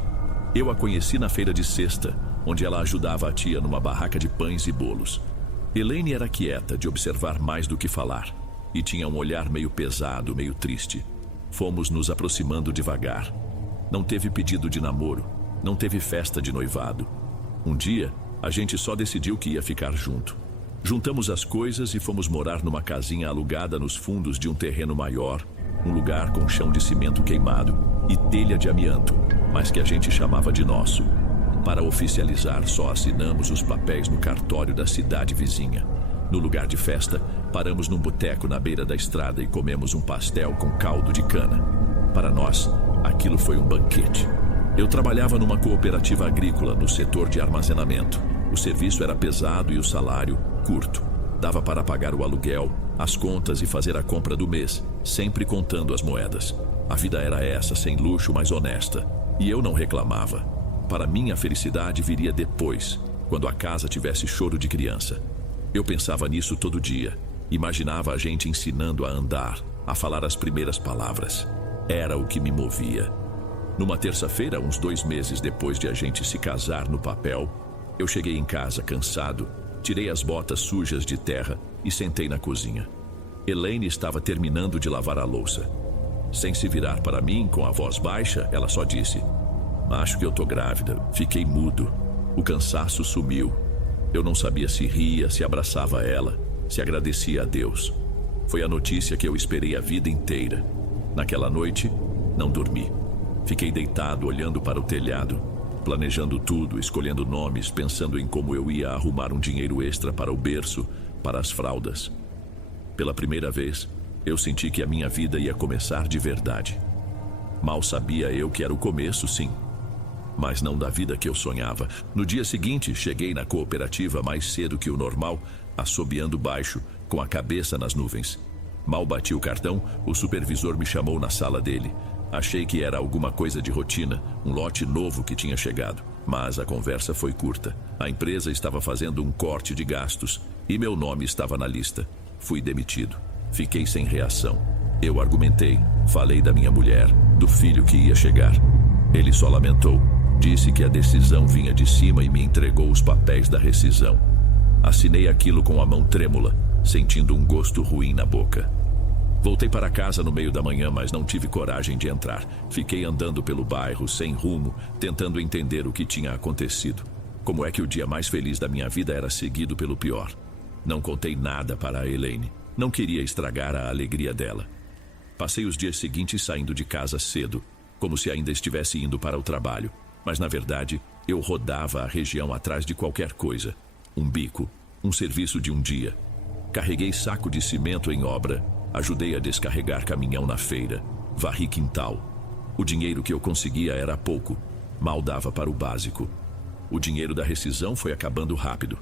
Eu a conheci na feira de sexta, onde ela ajudava a tia numa barraca de pães e bolos. Elaine era quieta, de observar mais do que falar, e tinha um olhar meio pesado, meio triste. Fomos nos aproximando devagar. Não teve pedido de namoro, Não teve festa de noivado. Um dia, a gente só decidiu que ia ficar junto. Juntamos as coisas e fomos morar numa casinha alugada nos fundos de um terreno maior, um lugar com chão de cimento queimado e telha de amianto, mas que a gente chamava de nosso. Para oficializar, só assinamos os papéis no cartório da cidade vizinha. No lugar de festa, paramos num boteco na beira da estrada e comemos um pastel com caldo de cana. Para nós, aquilo foi um banquete. Eu trabalhava numa cooperativa agrícola no setor de armazenamento. O serviço era pesado e o salário curto. Dava para pagar o aluguel, as contas e fazer a compra do mês, sempre contando as moedas. A vida era essa, sem luxo, mas honesta. E eu não reclamava. Para mim, a felicidade viria depois, quando a casa tivesse choro de criança. Eu pensava nisso todo dia. Imaginava a gente ensinando a andar, a falar as primeiras palavras. Era o que me movia. Numa terça-feira, uns 2 meses depois de a gente se casar no papel, eu cheguei em casa cansado, tirei as botas sujas de terra e sentei na cozinha. Elaine estava terminando de lavar a louça. Sem se virar para mim, com a voz baixa, ela só disse: "Acho que eu tô grávida." Fiquei mudo. O cansaço sumiu. Eu não sabia se ria, se abraçava ela, se agradecia a Deus. Foi a notícia que eu esperei a vida inteira. Naquela noite, não dormi. Fiquei deitado, olhando para o telhado, planejando tudo, escolhendo nomes, pensando em como eu ia arrumar um dinheiro extra para o berço, para as fraldas. Pela primeira vez, eu senti que a minha vida ia começar de verdade. Mal sabia eu que era o começo, sim, mas não da vida que eu sonhava. No dia seguinte, cheguei na cooperativa mais cedo que o normal, assobiando baixo, com a cabeça nas nuvens. Mal bati o cartão, o supervisor me chamou na sala dele. Achei que era alguma coisa de rotina, um lote novo que tinha chegado. Mas a conversa foi curta. A empresa estava fazendo um corte de gastos e meu nome estava na lista. Fui demitido. Fiquei sem reação. Eu argumentei, falei da minha mulher, do filho que ia chegar. Ele só lamentou. Disse que a decisão vinha de cima e me entregou os papéis da rescisão. Assinei aquilo com a mão trêmula, sentindo um gosto ruim na boca. Voltei para casa no meio da manhã, mas não tive coragem de entrar. Fiquei andando pelo bairro, sem rumo, tentando entender o que tinha acontecido. Como é que o dia mais feliz da minha vida era seguido pelo pior? Não contei nada para a Elaine. Não queria estragar a alegria dela. Passei os dias seguintes saindo de casa cedo, como se ainda estivesse indo para o trabalho. Mas, na verdade, eu rodava a região atrás de qualquer coisa. Um bico, um serviço de um dia. Carreguei saco de cimento em obra. Ajudei a descarregar caminhão na feira. Varri quintal. O dinheiro que eu conseguia era pouco. Mal dava para o básico. O dinheiro da rescisão foi acabando rápido.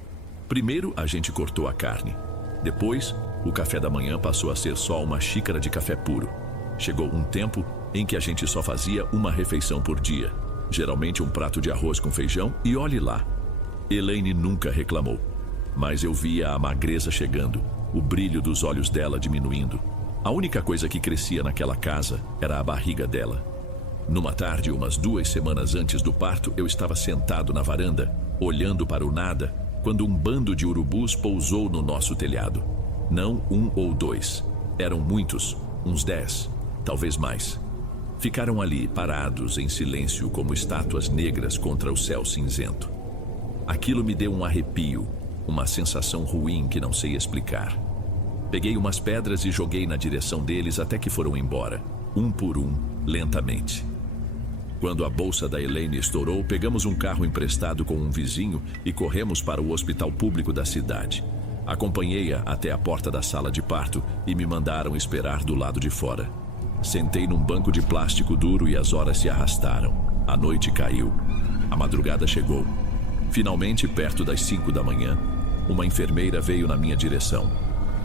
Primeiro, a gente cortou a carne. Depois, o café da manhã passou a ser só uma xícara de café puro. Chegou um tempo em que a gente só fazia uma refeição por dia. Geralmente um prato de arroz com feijão e olhe lá. Elaine nunca reclamou. Mas eu via a magreza chegando, o brilho dos olhos dela diminuindo. A única coisa que crescia naquela casa era a barriga dela. Numa tarde, umas 2 semanas antes do parto, eu estava sentado na varanda, olhando para o nada, quando um bando de urubus pousou no nosso telhado. Não 1 ou 2. Eram muitos, uns 10, talvez mais. Ficaram ali, parados, em silêncio, como estátuas negras contra o céu cinzento. Aquilo me deu um arrepio, uma sensação ruim que não sei explicar. Peguei umas pedras e joguei na direção deles até que foram embora, um por um, lentamente. Quando a bolsa da Elaine estourou, pegamos um carro emprestado com um vizinho e corremos para o hospital público da cidade. Acompanhei-a até a porta da sala de parto e me mandaram esperar do lado de fora. Sentei num banco de plástico duro e as horas se arrastaram. A noite caiu. A madrugada chegou. Finalmente, perto das 5 da manhã, uma enfermeira veio na minha direção.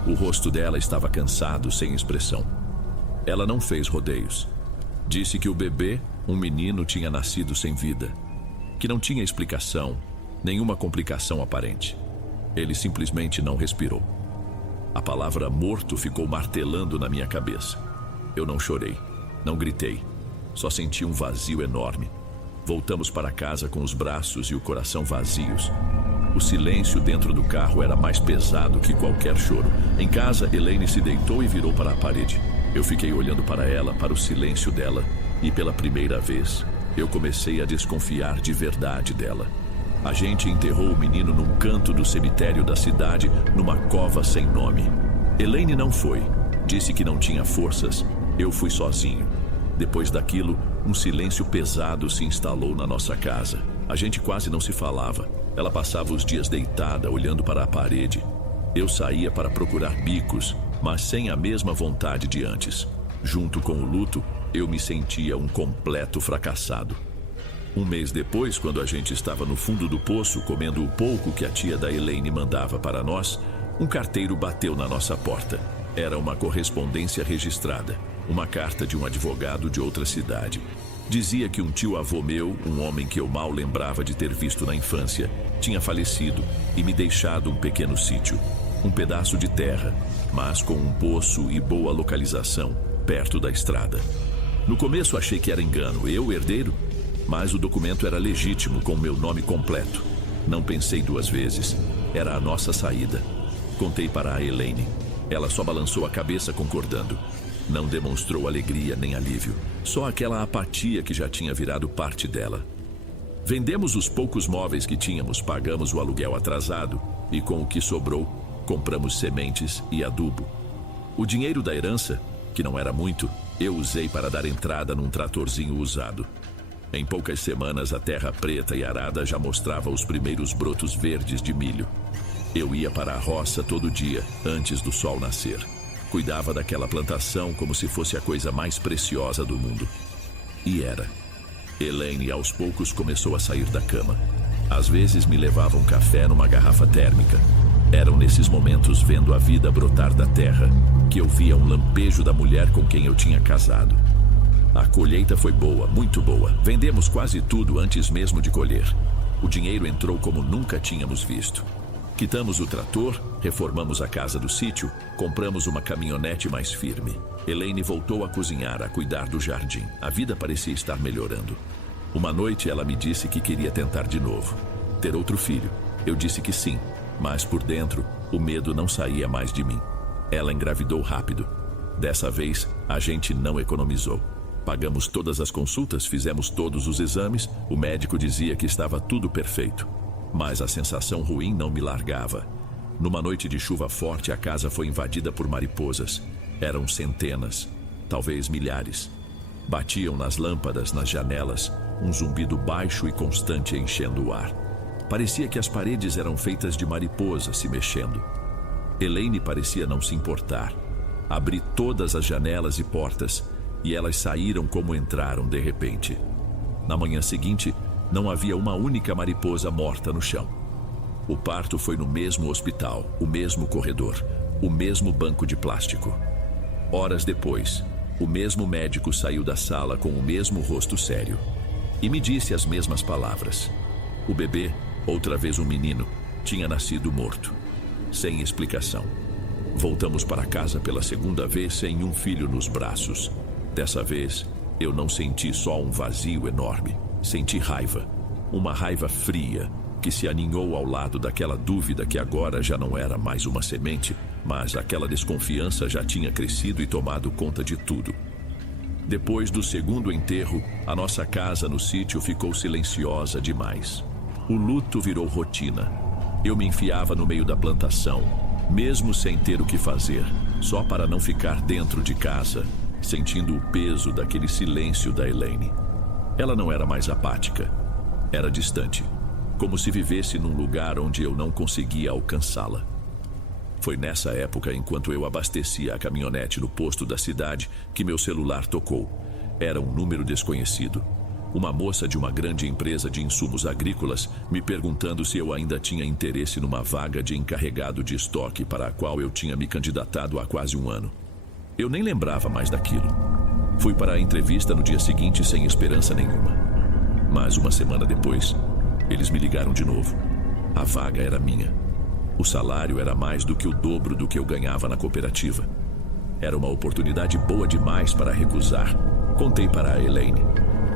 O rosto dela estava cansado, sem expressão. Ela não fez rodeios. Disse que o bebê, um menino, tinha nascido sem vida. Que não tinha explicação, nenhuma complicação aparente. Ele simplesmente não respirou. A palavra morto ficou martelando na minha cabeça. Eu não chorei, não gritei, só senti um vazio enorme. Voltamos para casa com os braços e o coração vazios. O silêncio dentro do carro era mais pesado que qualquer choro. Em casa, Elaine se deitou e virou para a parede. Eu fiquei olhando para ela, para o silêncio dela, e pela primeira vez, Eu comecei a desconfiar de verdade dela. A gente enterrou o menino num canto do cemitério da cidade, numa cova sem nome. Elaine não foi. Disse que não tinha forças. Eu fui sozinho. Depois daquilo, um silêncio pesado se instalou na nossa casa. A gente quase não se falava. Ela passava os dias deitada, olhando para a parede. Eu saía para procurar bicos, mas sem a mesma vontade de antes. Junto com o luto, eu me sentia um completo fracassado. Um mês depois, quando a gente estava no fundo do poço, comendo o pouco que a tia da Elaine mandava para nós, um carteiro bateu na nossa porta. Era uma correspondência registrada, uma carta de um advogado de outra cidade. Dizia que um tio-avô meu, um homem que eu mal lembrava de ter visto na infância, tinha falecido e me deixado um pequeno sítio, um pedaço de terra, mas com um poço e boa localização, perto da estrada. No começo achei que era engano, eu, herdeiro, mas o documento era legítimo, com meu nome completo. Não pensei duas vezes, era a nossa saída. Contei para a Elaine. Ela só balançou a cabeça concordando. Não demonstrou alegria nem alívio, só aquela apatia que já tinha virado parte dela. Vendemos os poucos móveis que tínhamos, pagamos o aluguel atrasado e com o que sobrou, compramos sementes e adubo. O dinheiro da herança, que não era muito, eu usei para dar entrada num tratorzinho usado. Em poucas semanas, a terra preta e arada já mostrava os primeiros brotos verdes de milho. Eu ia para a roça todo dia, antes do sol nascer. Cuidava daquela plantação como se fosse a coisa mais preciosa do mundo. E era. Elaine, aos poucos, começou a sair da cama. Às vezes me levava um café numa garrafa térmica. Eram nesses momentos, vendo a vida brotar da terra, que eu via um lampejo da mulher com quem eu tinha casado. A colheita foi boa, muito boa. Vendemos quase tudo antes mesmo de colher. O dinheiro entrou como nunca tínhamos visto. Quitamos o trator, reformamos a casa do sítio, compramos uma caminhonete mais firme. Elaine voltou a cozinhar, a cuidar do jardim. A vida parecia estar melhorando. Uma noite ela me disse que queria tentar de novo. Ter outro filho. Eu disse que sim, mas por dentro, o medo não saía mais de mim. Ela engravidou rápido. Dessa vez, a gente não economizou. Pagamos todas as consultas, fizemos todos os exames, o médico dizia que estava tudo perfeito. Mas a sensação ruim não me largava. Numa noite de chuva forte, a casa foi invadida por mariposas. Eram centenas, talvez milhares. Batiam nas lâmpadas, nas janelas, um zumbido baixo e constante enchendo o ar. Parecia que as paredes eram feitas de mariposas se mexendo. Elaine parecia não se importar. Abri todas as janelas e portas, e elas saíram como entraram de repente. Na manhã seguinte, não havia uma única mariposa morta no chão. O parto foi no mesmo hospital, o mesmo corredor, o mesmo banco de plástico. Horas depois, o mesmo médico saiu da sala com o mesmo rosto sério e me disse as mesmas palavras. O bebê, outra vez um menino, tinha nascido morto, sem explicação. Voltamos para casa pela segunda vez sem um filho nos braços. Dessa vez, eu não senti só um vazio enorme. Senti raiva, uma raiva fria, que se aninhou ao lado daquela dúvida que agora já não era mais uma semente, mas aquela desconfiança já tinha crescido e tomado conta de tudo. Depois do segundo enterro, a nossa casa no sítio ficou silenciosa demais. O luto virou rotina. Eu me enfiava no meio da plantação, mesmo sem ter o que fazer, só para não ficar dentro de casa, sentindo o peso daquele silêncio da Elaine. Ela não era mais apática, era distante, como se vivesse num lugar onde eu não conseguia alcançá-la. Foi nessa época, enquanto eu abastecia a caminhonete no posto da cidade, que meu celular tocou. Era um número desconhecido. Uma moça de uma grande empresa de insumos agrícolas me perguntando se eu ainda tinha interesse numa vaga de encarregado de estoque para a qual eu tinha me candidatado há quase um ano. Eu nem lembrava mais daquilo. Fui para a entrevista no dia seguinte sem esperança nenhuma. Mas uma semana depois, eles me ligaram de novo. A vaga era minha. O salário era mais do que o dobro do que eu ganhava na cooperativa. Era uma oportunidade boa demais para recusar. Contei para a Elaine.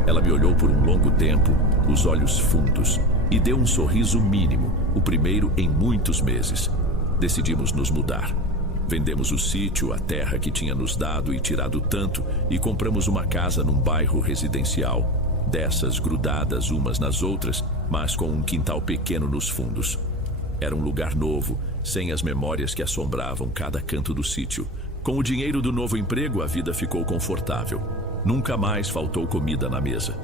Ela me olhou por um longo tempo, os olhos fundos, e deu um sorriso mínimo, o primeiro em muitos meses. Decidimos nos mudar. Vendemos o sítio, a terra que tinha nos dado e tirado tanto, e compramos uma casa num bairro residencial, dessas grudadas umas nas outras, mas com um quintal pequeno nos fundos. Era um lugar novo, sem as memórias que assombravam cada canto do sítio. Com o dinheiro do novo emprego, a vida ficou confortável. Nunca mais faltou comida na mesa.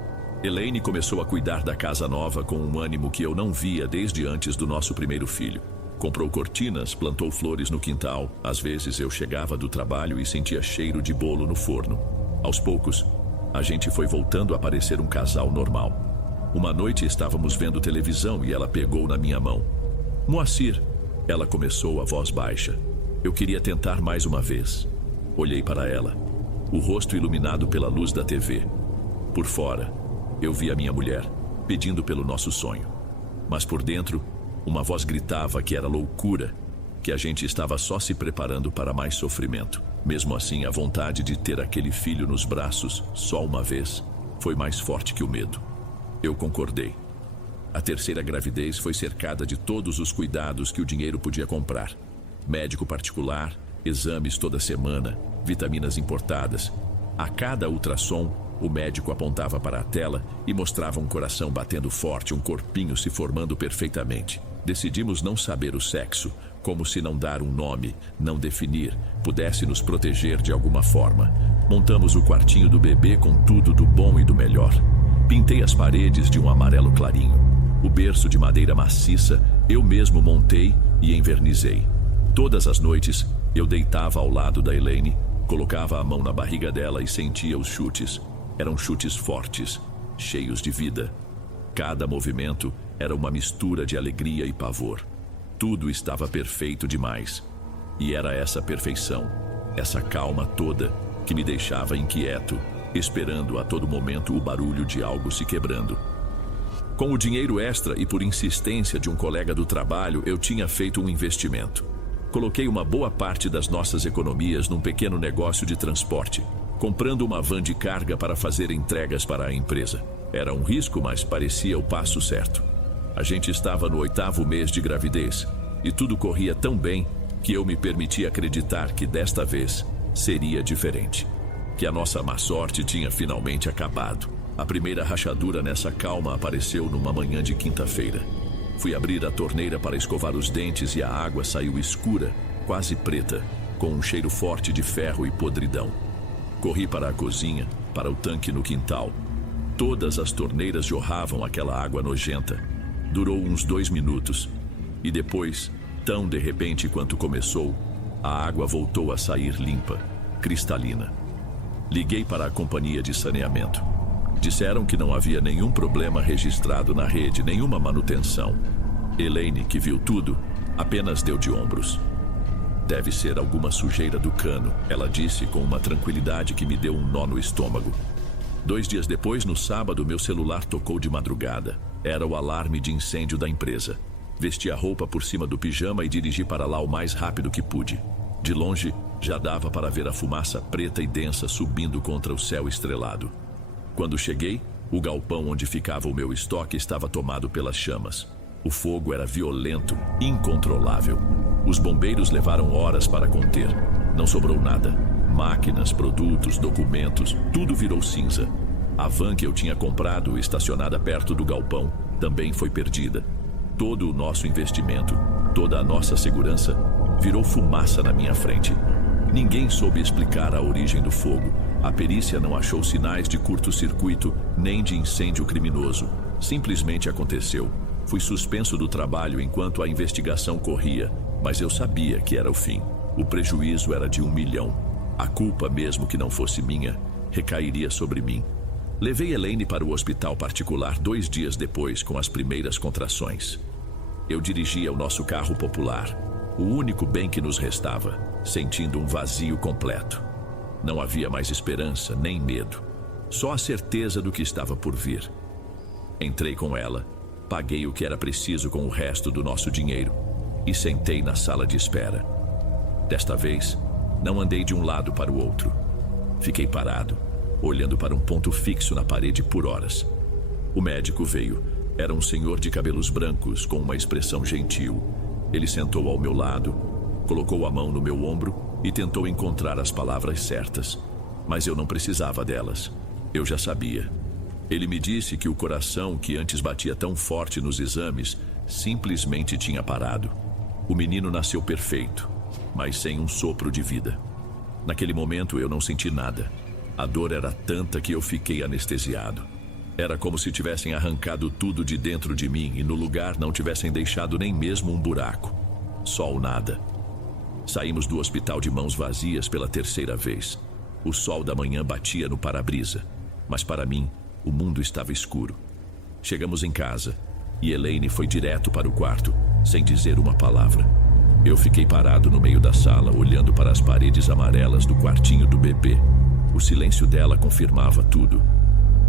Elaine começou a cuidar da casa nova com um ânimo que eu não via desde antes do nosso primeiro filho. Comprou cortinas, plantou flores no quintal. Às vezes eu chegava do trabalho e sentia cheiro de bolo no forno. Aos poucos, a gente foi voltando a parecer um casal normal. Uma noite estávamos vendo televisão e ela pegou na minha mão. Moacir, ela começou a voz baixa. Eu queria tentar mais uma vez. Olhei para ela, o rosto iluminado pela luz da TV. Por fora, eu vi a minha mulher, pedindo pelo nosso sonho. Mas por dentro, uma voz gritava que era loucura, que a gente estava só se preparando para mais sofrimento. Mesmo assim, a vontade de ter aquele filho nos braços, só uma vez, foi mais forte que o medo. Eu concordei. A terceira gravidez foi cercada de todos os cuidados que o dinheiro podia comprar. Médico particular, exames toda semana, vitaminas importadas. A cada ultrassom, o médico apontava para a tela e mostrava um coração batendo forte, um corpinho se formando perfeitamente. Decidimos não saber o sexo, como se não dar um nome, não definir, pudesse nos proteger de alguma forma. Montamos o quartinho do bebê com tudo do bom e do melhor. Pintei as paredes de um amarelo clarinho. O berço de madeira maciça eu mesmo montei e envernizei. Todas as noites, eu deitava ao lado da Elaine, colocava a mão na barriga dela e sentia os chutes. Eram chutes fortes, cheios de vida. Cada movimento era uma mistura de alegria e pavor. Tudo estava perfeito demais. E era essa perfeição, essa calma toda, que me deixava inquieto, esperando a todo momento o barulho de algo se quebrando. Com o dinheiro extra e por insistência de um colega do trabalho, eu tinha feito um investimento. Coloquei uma boa parte das nossas economias num pequeno negócio de transporte, comprando uma van de carga para fazer entregas para a empresa. Era um risco, mas parecia o passo certo. A gente estava no 8º mês de gravidez e tudo corria tão bem que eu me permiti acreditar que desta vez seria diferente. Que a nossa má sorte tinha finalmente acabado. A primeira rachadura nessa calma apareceu numa manhã de quinta-feira. Fui abrir a torneira para escovar os dentes e a água saiu escura, quase preta, com um cheiro forte de ferro e podridão. Corri para a cozinha, para o tanque no quintal. Todas as torneiras jorravam aquela água nojenta. Durou uns 2 minutos. E depois, tão de repente quanto começou, a água voltou a sair limpa, cristalina. Liguei para a companhia de saneamento. Disseram que não havia nenhum problema registrado na rede, nenhuma manutenção. Elaine, que viu tudo, apenas deu de ombros. Deve ser alguma sujeira do cano, ela disse com uma tranquilidade que me deu um nó no estômago. 2 dias depois, no sábado, meu celular tocou de madrugada. Era o alarme de incêndio da empresa. Vesti a roupa por cima do pijama e dirigi para lá o mais rápido que pude. De longe, já dava para ver a fumaça preta e densa subindo contra o céu estrelado. Quando cheguei, o galpão onde ficava o meu estoque estava tomado pelas chamas. O fogo era violento, incontrolável. Os bombeiros levaram horas para conter. Não sobrou nada. Máquinas, produtos, documentos, tudo virou cinza. A van que eu tinha comprado, estacionada perto do galpão, também foi perdida. Todo o nosso investimento, toda a nossa segurança, virou fumaça na minha frente. Ninguém soube explicar a origem do fogo. A perícia não achou sinais de curto-circuito nem de incêndio criminoso. Simplesmente aconteceu. Fui suspenso do trabalho enquanto a investigação corria, mas eu sabia que era o fim. O prejuízo era de 1 milhão. A culpa, mesmo que não fosse minha, recairia sobre mim. Levei Elaine para o hospital particular 2 dias depois, com as primeiras contrações. Eu dirigia o nosso carro popular, o único bem que nos restava, sentindo um vazio completo. Não havia mais esperança, nem medo. Só a certeza do que estava por vir. Entrei com ela, paguei o que era preciso com o resto do nosso dinheiro e sentei na sala de espera. Desta vez, não andei de um lado para o outro. Fiquei parado, olhando para um ponto fixo na parede por horas. O médico veio. Era um senhor de cabelos brancos, com uma expressão gentil. Ele sentou ao meu lado, colocou a mão no meu ombro e tentou encontrar as palavras certas. Mas eu não precisava delas. Eu já sabia. Ele me disse que o coração, que antes batia tão forte nos exames, simplesmente tinha parado. O menino nasceu perfeito, mas sem um sopro de vida. Naquele momento eu não senti nada. A dor era tanta que eu fiquei anestesiado. Era como se tivessem arrancado tudo de dentro de mim e no lugar não tivessem deixado nem mesmo um buraco. Só o nada. Saímos do hospital de mãos vazias pela terceira vez. O sol da manhã batia no para-brisa, mas para mim, o mundo estava escuro. Chegamos em casa e Elaine foi direto para o quarto, sem dizer uma palavra. Eu fiquei parado no meio da sala, olhando para as paredes amarelas do quartinho do bebê. O silêncio dela confirmava tudo.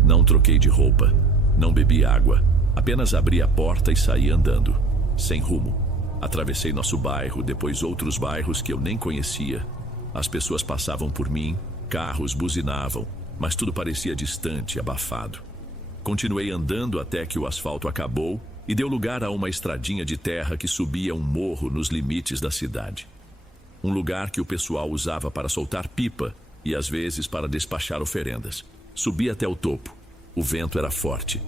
Não troquei de roupa, não bebi água, apenas abri a porta e saí andando, sem rumo. Atravessei nosso bairro, depois outros bairros que eu nem conhecia. As pessoas passavam por mim, carros buzinavam, mas tudo parecia distante, abafado. Continuei andando até que o asfalto acabou e deu lugar a uma estradinha de terra que subia um morro nos limites da cidade. Um lugar que o pessoal usava para soltar pipa e às vezes para despachar oferendas. Subi até o topo. O vento era forte.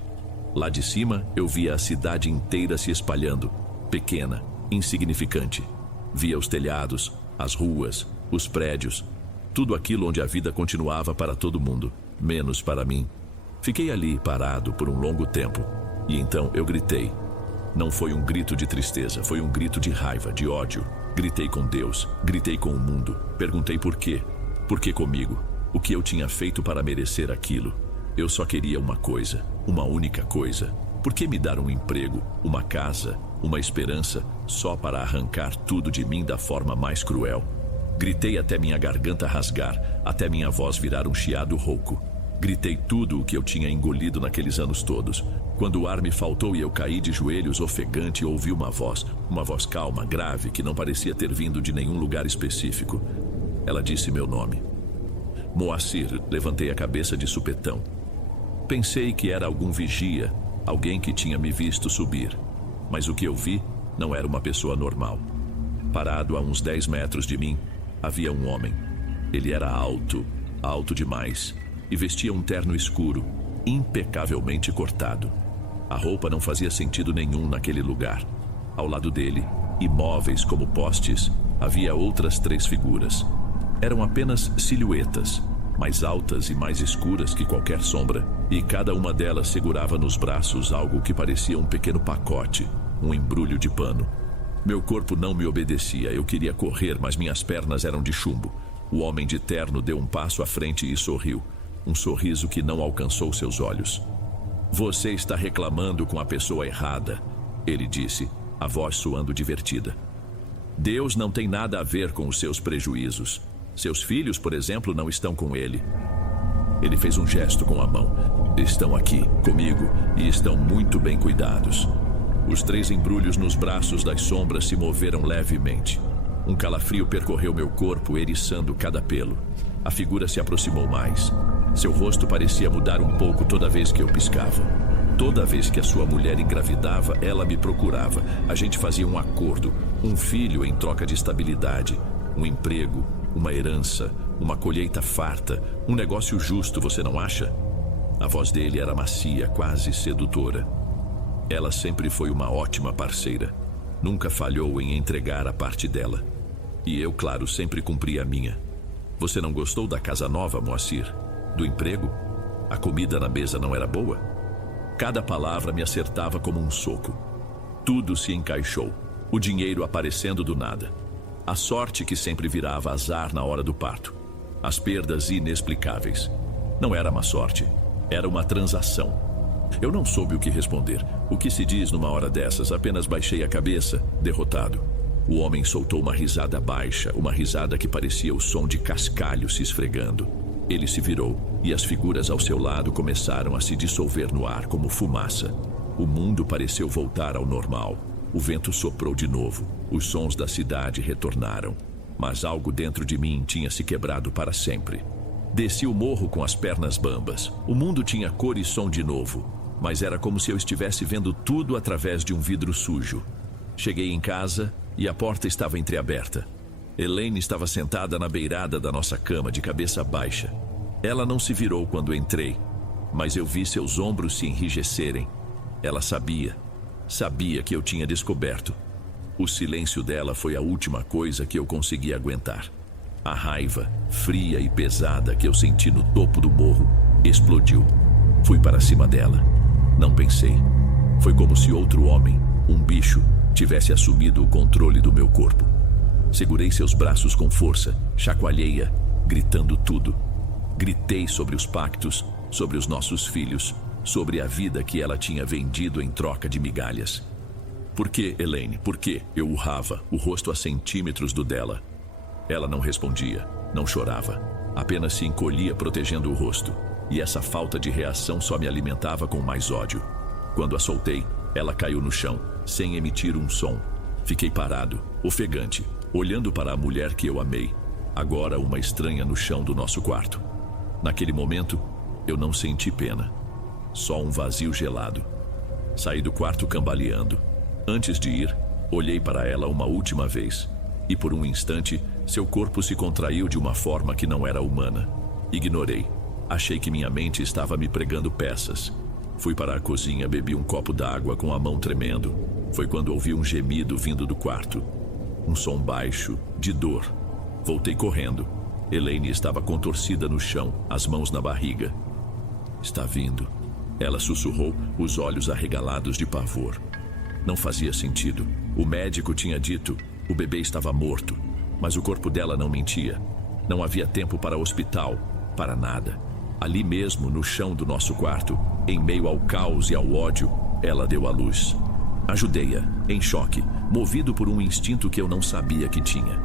Lá de cima eu via a cidade inteira se espalhando, pequena, insignificante. Via os telhados, as ruas, os prédios, tudo aquilo onde a vida continuava para todo mundo, menos para mim. Fiquei ali parado por um longo tempo e então eu gritei. Não foi um grito de tristeza, foi um grito de raiva, de ódio. Gritei com Deus, gritei com o mundo. Perguntei por quê? Por que comigo? O que eu tinha feito para merecer aquilo? Eu só queria uma coisa, uma única coisa. Por que me dar um emprego, uma casa, uma esperança, só para arrancar tudo de mim da forma mais cruel? Gritei até minha garganta rasgar, até minha voz virar um chiado rouco. Gritei tudo o que eu tinha engolido naqueles anos todos. Quando o ar me faltou e eu caí de joelhos ofegante, ouvi uma voz calma, grave, que não parecia ter vindo de nenhum lugar específico. Ela disse meu nome. Moacir. Levantei a cabeça de supetão. Pensei que era algum vigia, alguém que tinha me visto subir. Mas o que eu vi não era uma pessoa normal. Parado a uns 10 metros de mim, havia um homem. Ele era alto, alto demais, e vestia um terno escuro, impecavelmente cortado. A roupa não fazia sentido nenhum naquele lugar. Ao lado dele, imóveis como postes, havia outras 3 figuras. Eram apenas silhuetas, mais altas e mais escuras que qualquer sombra, e cada uma delas segurava nos braços algo que parecia um pequeno pacote, um embrulho de pano. Meu corpo não me obedecia, eu queria correr, mas minhas pernas eram de chumbo. O homem de terno deu um passo à frente e sorriu, um sorriso que não alcançou seus olhos. Você está reclamando com a pessoa errada, ele disse, a voz soando divertida. Deus não tem nada a ver com os seus prejuízos. Seus filhos, por exemplo, não estão com ele. Ele fez um gesto com a mão. Estão aqui, comigo, e estão muito bem cuidados. Os 3 embrulhos nos braços das sombras se moveram levemente. Um calafrio percorreu meu corpo, eriçando cada pelo. A figura se aproximou mais. Seu rosto parecia mudar um pouco toda vez que eu piscava. Toda vez que a sua mulher engravidava, ela me procurava. A gente fazia um acordo, um filho em troca de estabilidade, um emprego, uma herança, uma colheita farta, um negócio justo, você não acha? A voz dele era macia, quase sedutora. Ela sempre foi uma ótima parceira. Nunca falhou em entregar a parte dela. E eu, claro, sempre cumpri a minha. Você não gostou da casa nova, Moacir? Do emprego? A comida na mesa não era boa? Cada palavra me acertava como um soco. Tudo se encaixou. O dinheiro aparecendo do nada. A sorte que sempre virava azar na hora do parto. As perdas inexplicáveis. Não era má sorte, era uma transação. Eu não soube o que responder. O que se diz numa hora dessas? Apenas baixei a cabeça, derrotado. O homem soltou uma risada baixa, uma risada que parecia o som de cascalho se esfregando. Ele se virou e as figuras ao seu lado começaram a se dissolver no ar como fumaça. O mundo pareceu voltar ao normal. O vento soprou de novo. Os sons da cidade retornaram. Mas algo dentro de mim tinha se quebrado para sempre. Desci o morro com as pernas bambas. O mundo tinha cor e som de novo. Mas era como se eu estivesse vendo tudo através de um vidro sujo. Cheguei em casa e a porta estava entreaberta. Elaine estava sentada na beirada da nossa cama, de cabeça baixa. Ela não se virou quando entrei. mas eu vi seus ombros se enrijecerem. Ela sabia que eu tinha descoberto. O silêncio dela foi a última coisa que eu consegui aguentar. A raiva, fria e pesada que eu senti no topo do morro, explodiu. Fui para cima dela. Não pensei. Foi como se outro homem, um bicho, tivesse assumido o controle do meu corpo. Segurei seus braços com força, chacoalhei-a, gritando tudo. Gritei sobre os pactos, sobre os nossos filhos, sobre a vida que ela tinha vendido em troca de migalhas. Por que, Elaine? Por que? Eu urrava, o rosto a centímetros do dela. Ela não respondia, não chorava, apenas se encolhia protegendo o rosto. E essa falta de reação só me alimentava com mais ódio. Quando a soltei, ela caiu no chão, sem emitir um som. Fiquei parado, ofegante, olhando para a mulher que eu amei, agora uma estranha no chão do nosso quarto. Naquele momento, eu não senti pena, só um vazio gelado. Saí do quarto cambaleando. Antes de ir, olhei para ela uma última vez, e por um instante, seu corpo se contraiu de uma forma que não era humana. Ignorei. Achei que minha mente estava me pregando peças. Fui para a cozinha, bebi um copo d'água com a mão tremendo. Foi quando ouvi um gemido vindo do quarto. Um som baixo, de dor. Voltei correndo. Elaine estava contorcida no chão, as mãos na barriga. Está vindo. Ela sussurrou, os olhos arregalados de pavor. Não fazia sentido. O médico tinha dito, o bebê estava morto. Mas o corpo dela não mentia. Não havia tempo para hospital, para nada. Ali mesmo, no chão do nosso quarto, em meio ao caos e ao ódio, ela deu à luz. Ajudei-a, em choque, movido por um instinto que eu não sabia que tinha.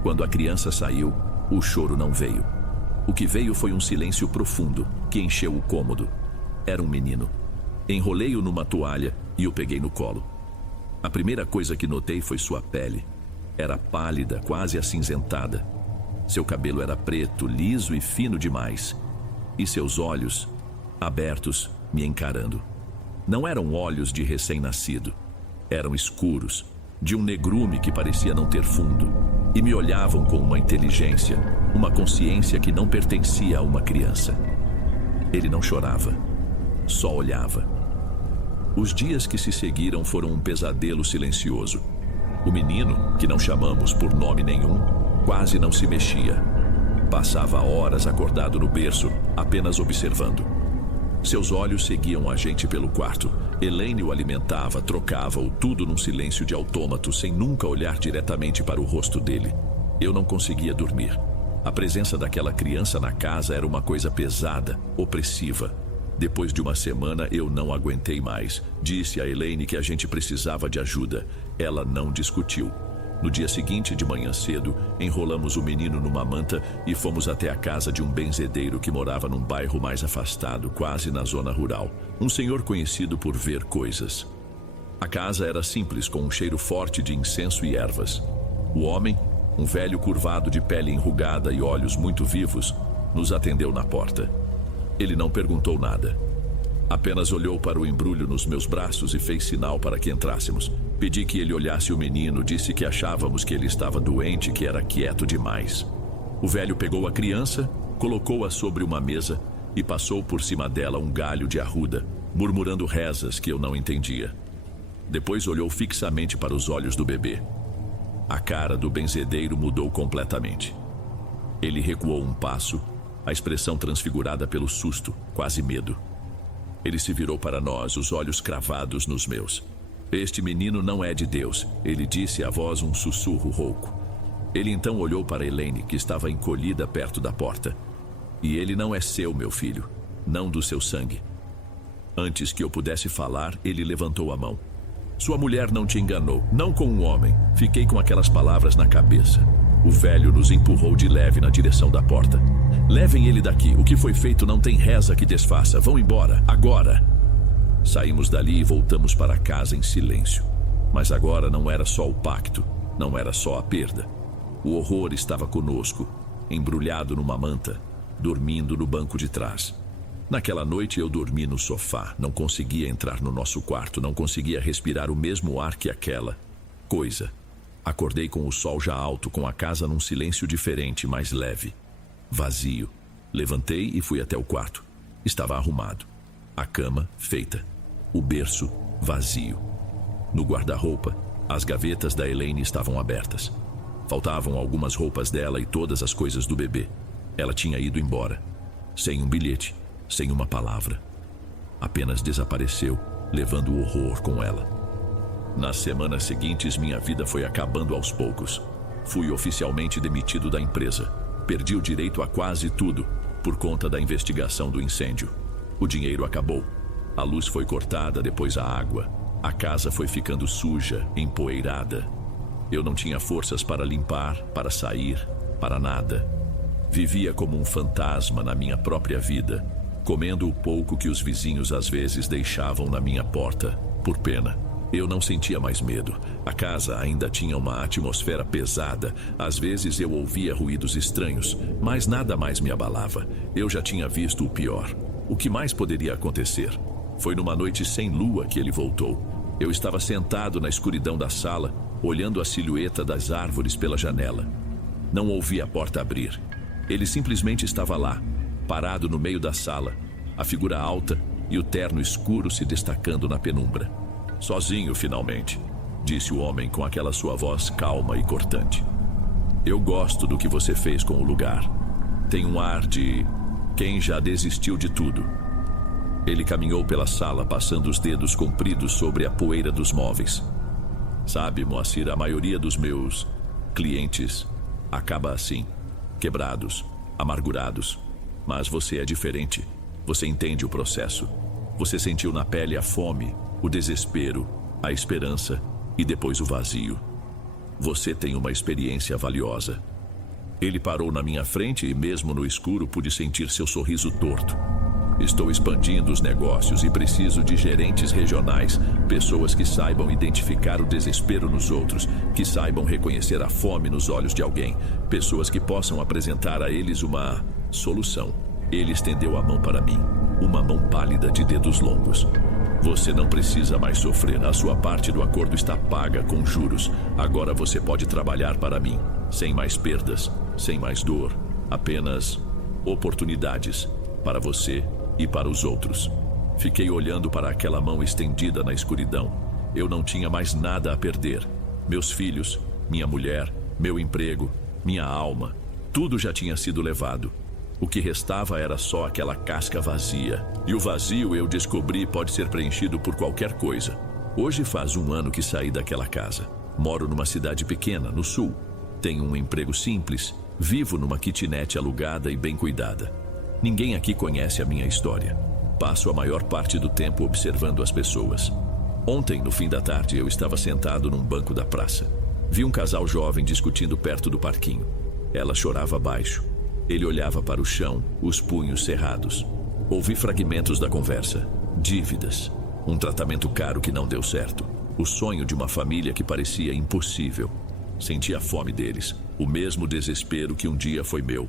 Quando a criança saiu, o choro não veio. O que veio foi um silêncio profundo, que encheu o cômodo. Era um menino. Enrolei-o numa toalha e o peguei no colo. A primeira coisa que notei foi sua pele. Era pálida, quase acinzentada. Seu cabelo era preto, liso e fino demais. E seus olhos, abertos, me encarando. Não eram olhos de recém-nascido. Eram escuros, de um negrume que parecia não ter fundo. E me olhavam com uma inteligência, uma consciência que não pertencia a uma criança. Ele não chorava, só olhava. Os dias que se seguiram foram um pesadelo silencioso. O menino, que não chamamos por nome nenhum, quase não se mexia. Passava horas acordado no berço, apenas observando. Seus olhos seguiam a gente pelo quarto. Elaine o alimentava, trocava-o, tudo num silêncio de autômato, sem nunca olhar diretamente para o rosto dele. Eu não conseguia dormir. A presença daquela criança na casa era uma coisa pesada, opressiva. Depois de uma semana, eu não aguentei mais. Disse a Elaine que a gente precisava de ajuda. Ela não discutiu. No dia seguinte, de manhã cedo, enrolamos o menino numa manta e fomos até a casa de um benzedeiro que morava num bairro mais afastado, quase na zona rural. Um senhor conhecido por ver coisas. A casa era simples, com um cheiro forte de incenso e ervas. O homem, um velho curvado de pele enrugada e olhos muito vivos, nos atendeu na porta. Ele não perguntou nada. Apenas olhou para o embrulho nos meus braços e fez sinal para que entrássemos. Pedi que ele olhasse o menino, disse que achávamos que ele estava doente, que era quieto demais. O velho pegou a criança, colocou-a sobre uma mesa e passou por cima dela um galho de arruda, murmurando rezas que eu não entendia. Depois olhou fixamente para os olhos do bebê. A cara do benzedeiro mudou completamente. Ele recuou um passo, a expressão transfigurada pelo susto, quase medo. Ele se virou para nós, os olhos cravados nos meus. Este menino não é de Deus, ele disse a voz um sussurro rouco. Ele então olhou para Elaine, que estava encolhida perto da porta. E ele não é seu, meu filho, não do seu sangue. Antes que eu pudesse falar, ele levantou a mão. Sua mulher não te enganou, não com um homem. Fiquei com aquelas palavras na cabeça. O velho nos empurrou de leve na direção da porta. Levem ele daqui, o que foi feito não tem reza que desfaça. Vão embora, agora. Saímos dali e voltamos para casa em silêncio. Mas agora não era só o pacto, não era só a perda. O horror estava conosco, embrulhado numa manta, dormindo no banco de trás. Naquela noite eu dormi no sofá, não conseguia entrar no nosso quarto, não conseguia respirar o mesmo ar que aquela coisa. Acordei com o sol já alto, com a casa num silêncio diferente, mais leve. Vazio. Levantei e fui até o quarto. estava arrumado. A cama feita. O berço vazio. No guarda-roupa, as gavetas da Elaine estavam abertas. Faltavam algumas roupas dela e todas as coisas do bebê. Ela tinha ido embora. Sem um bilhete, sem uma palavra. Apenas desapareceu, levando o horror com ela. Nas semanas seguintes, minha vida foi acabando aos poucos. Fui oficialmente demitido da empresa. Perdi o direito a quase tudo, por conta da investigação do incêndio. O dinheiro acabou. A luz foi cortada, depois a água. A casa foi ficando suja, empoeirada. Eu não tinha forças para limpar, para sair, para nada. Vivia como um fantasma na minha própria vida, comendo o pouco que os vizinhos às vezes deixavam na minha porta, por pena. Eu não sentia mais medo. A casa ainda tinha uma atmosfera pesada. Às vezes eu ouvia ruídos estranhos, mas nada mais me abalava. Eu já tinha visto o pior. O que mais poderia acontecer? Foi numa noite sem lua que ele voltou. Eu estava sentado na escuridão da sala, olhando a silhueta das árvores pela janela. Não ouvi a porta abrir. Ele simplesmente estava lá, parado no meio da sala, a figura alta e o terno escuro se destacando na penumbra. Sozinho, finalmente, disse o homem com aquela sua voz calma e cortante. Eu gosto do que você fez com o lugar. Tem um ar de quem já desistiu de tudo. Ele caminhou pela sala, passando os dedos compridos sobre a poeira dos móveis. Sabe, Moacir, a maioria dos meus clientes acaba assim, quebrados, amargurados. Mas você é diferente. Você entende o processo. Você sentiu na pele a fome, o desespero, a esperança e depois o vazio. Você tem uma experiência valiosa. Ele parou na minha frente e mesmo no escuro pude sentir seu sorriso torto. Estou expandindo os negócios e preciso de gerentes regionais, pessoas que saibam identificar o desespero nos outros, que saibam reconhecer a fome nos olhos de alguém, pessoas que possam apresentar a eles uma solução. Ele estendeu a mão para mim, uma mão pálida de dedos longos. Você não precisa mais sofrer, a sua parte do acordo está paga com juros. Agora você pode trabalhar para mim, sem mais perdas, sem mais dor, apenas oportunidades para você e para os outros. Fiquei olhando para aquela mão estendida na escuridão. Eu não tinha mais nada a perder. Meus filhos, minha mulher, meu emprego, minha alma, tudo já tinha sido levado. O que restava era só aquela casca vazia. E o vazio, eu descobri, pode ser preenchido por qualquer coisa. Hoje faz 1 ano que saí daquela casa. Moro numa cidade pequena, no sul. Tenho um emprego simples. Vivo numa kitnet alugada e bem cuidada. Ninguém aqui conhece a minha história. Passo a maior parte do tempo observando as pessoas. Ontem, no fim da tarde, eu estava sentado num banco da praça. Vi um casal jovem discutindo perto do parquinho. Ela chorava baixo. Ele olhava para o chão, os punhos cerrados. Ouvi fragmentos da conversa. Dívidas. Um tratamento caro que não deu certo. O sonho de uma família que parecia impossível. Senti a fome deles. O mesmo desespero que um dia foi meu.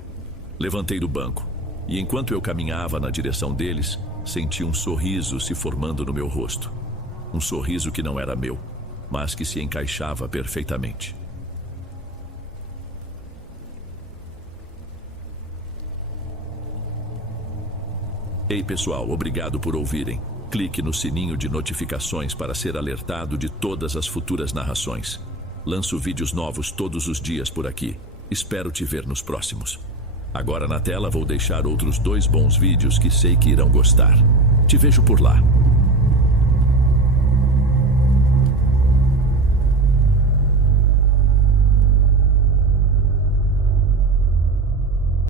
Levantei do banco. E enquanto eu caminhava na direção deles, senti um sorriso se formando no meu rosto. Um sorriso que não era meu, mas que se encaixava perfeitamente. Ei pessoal, obrigado por ouvirem. Clique no sininho de notificações para ser alertado de todas as futuras narrações. Lanço vídeos novos todos os dias por aqui. Espero te ver nos próximos. Agora na tela vou deixar outros 2 bons vídeos que sei que irão gostar. Te vejo por lá.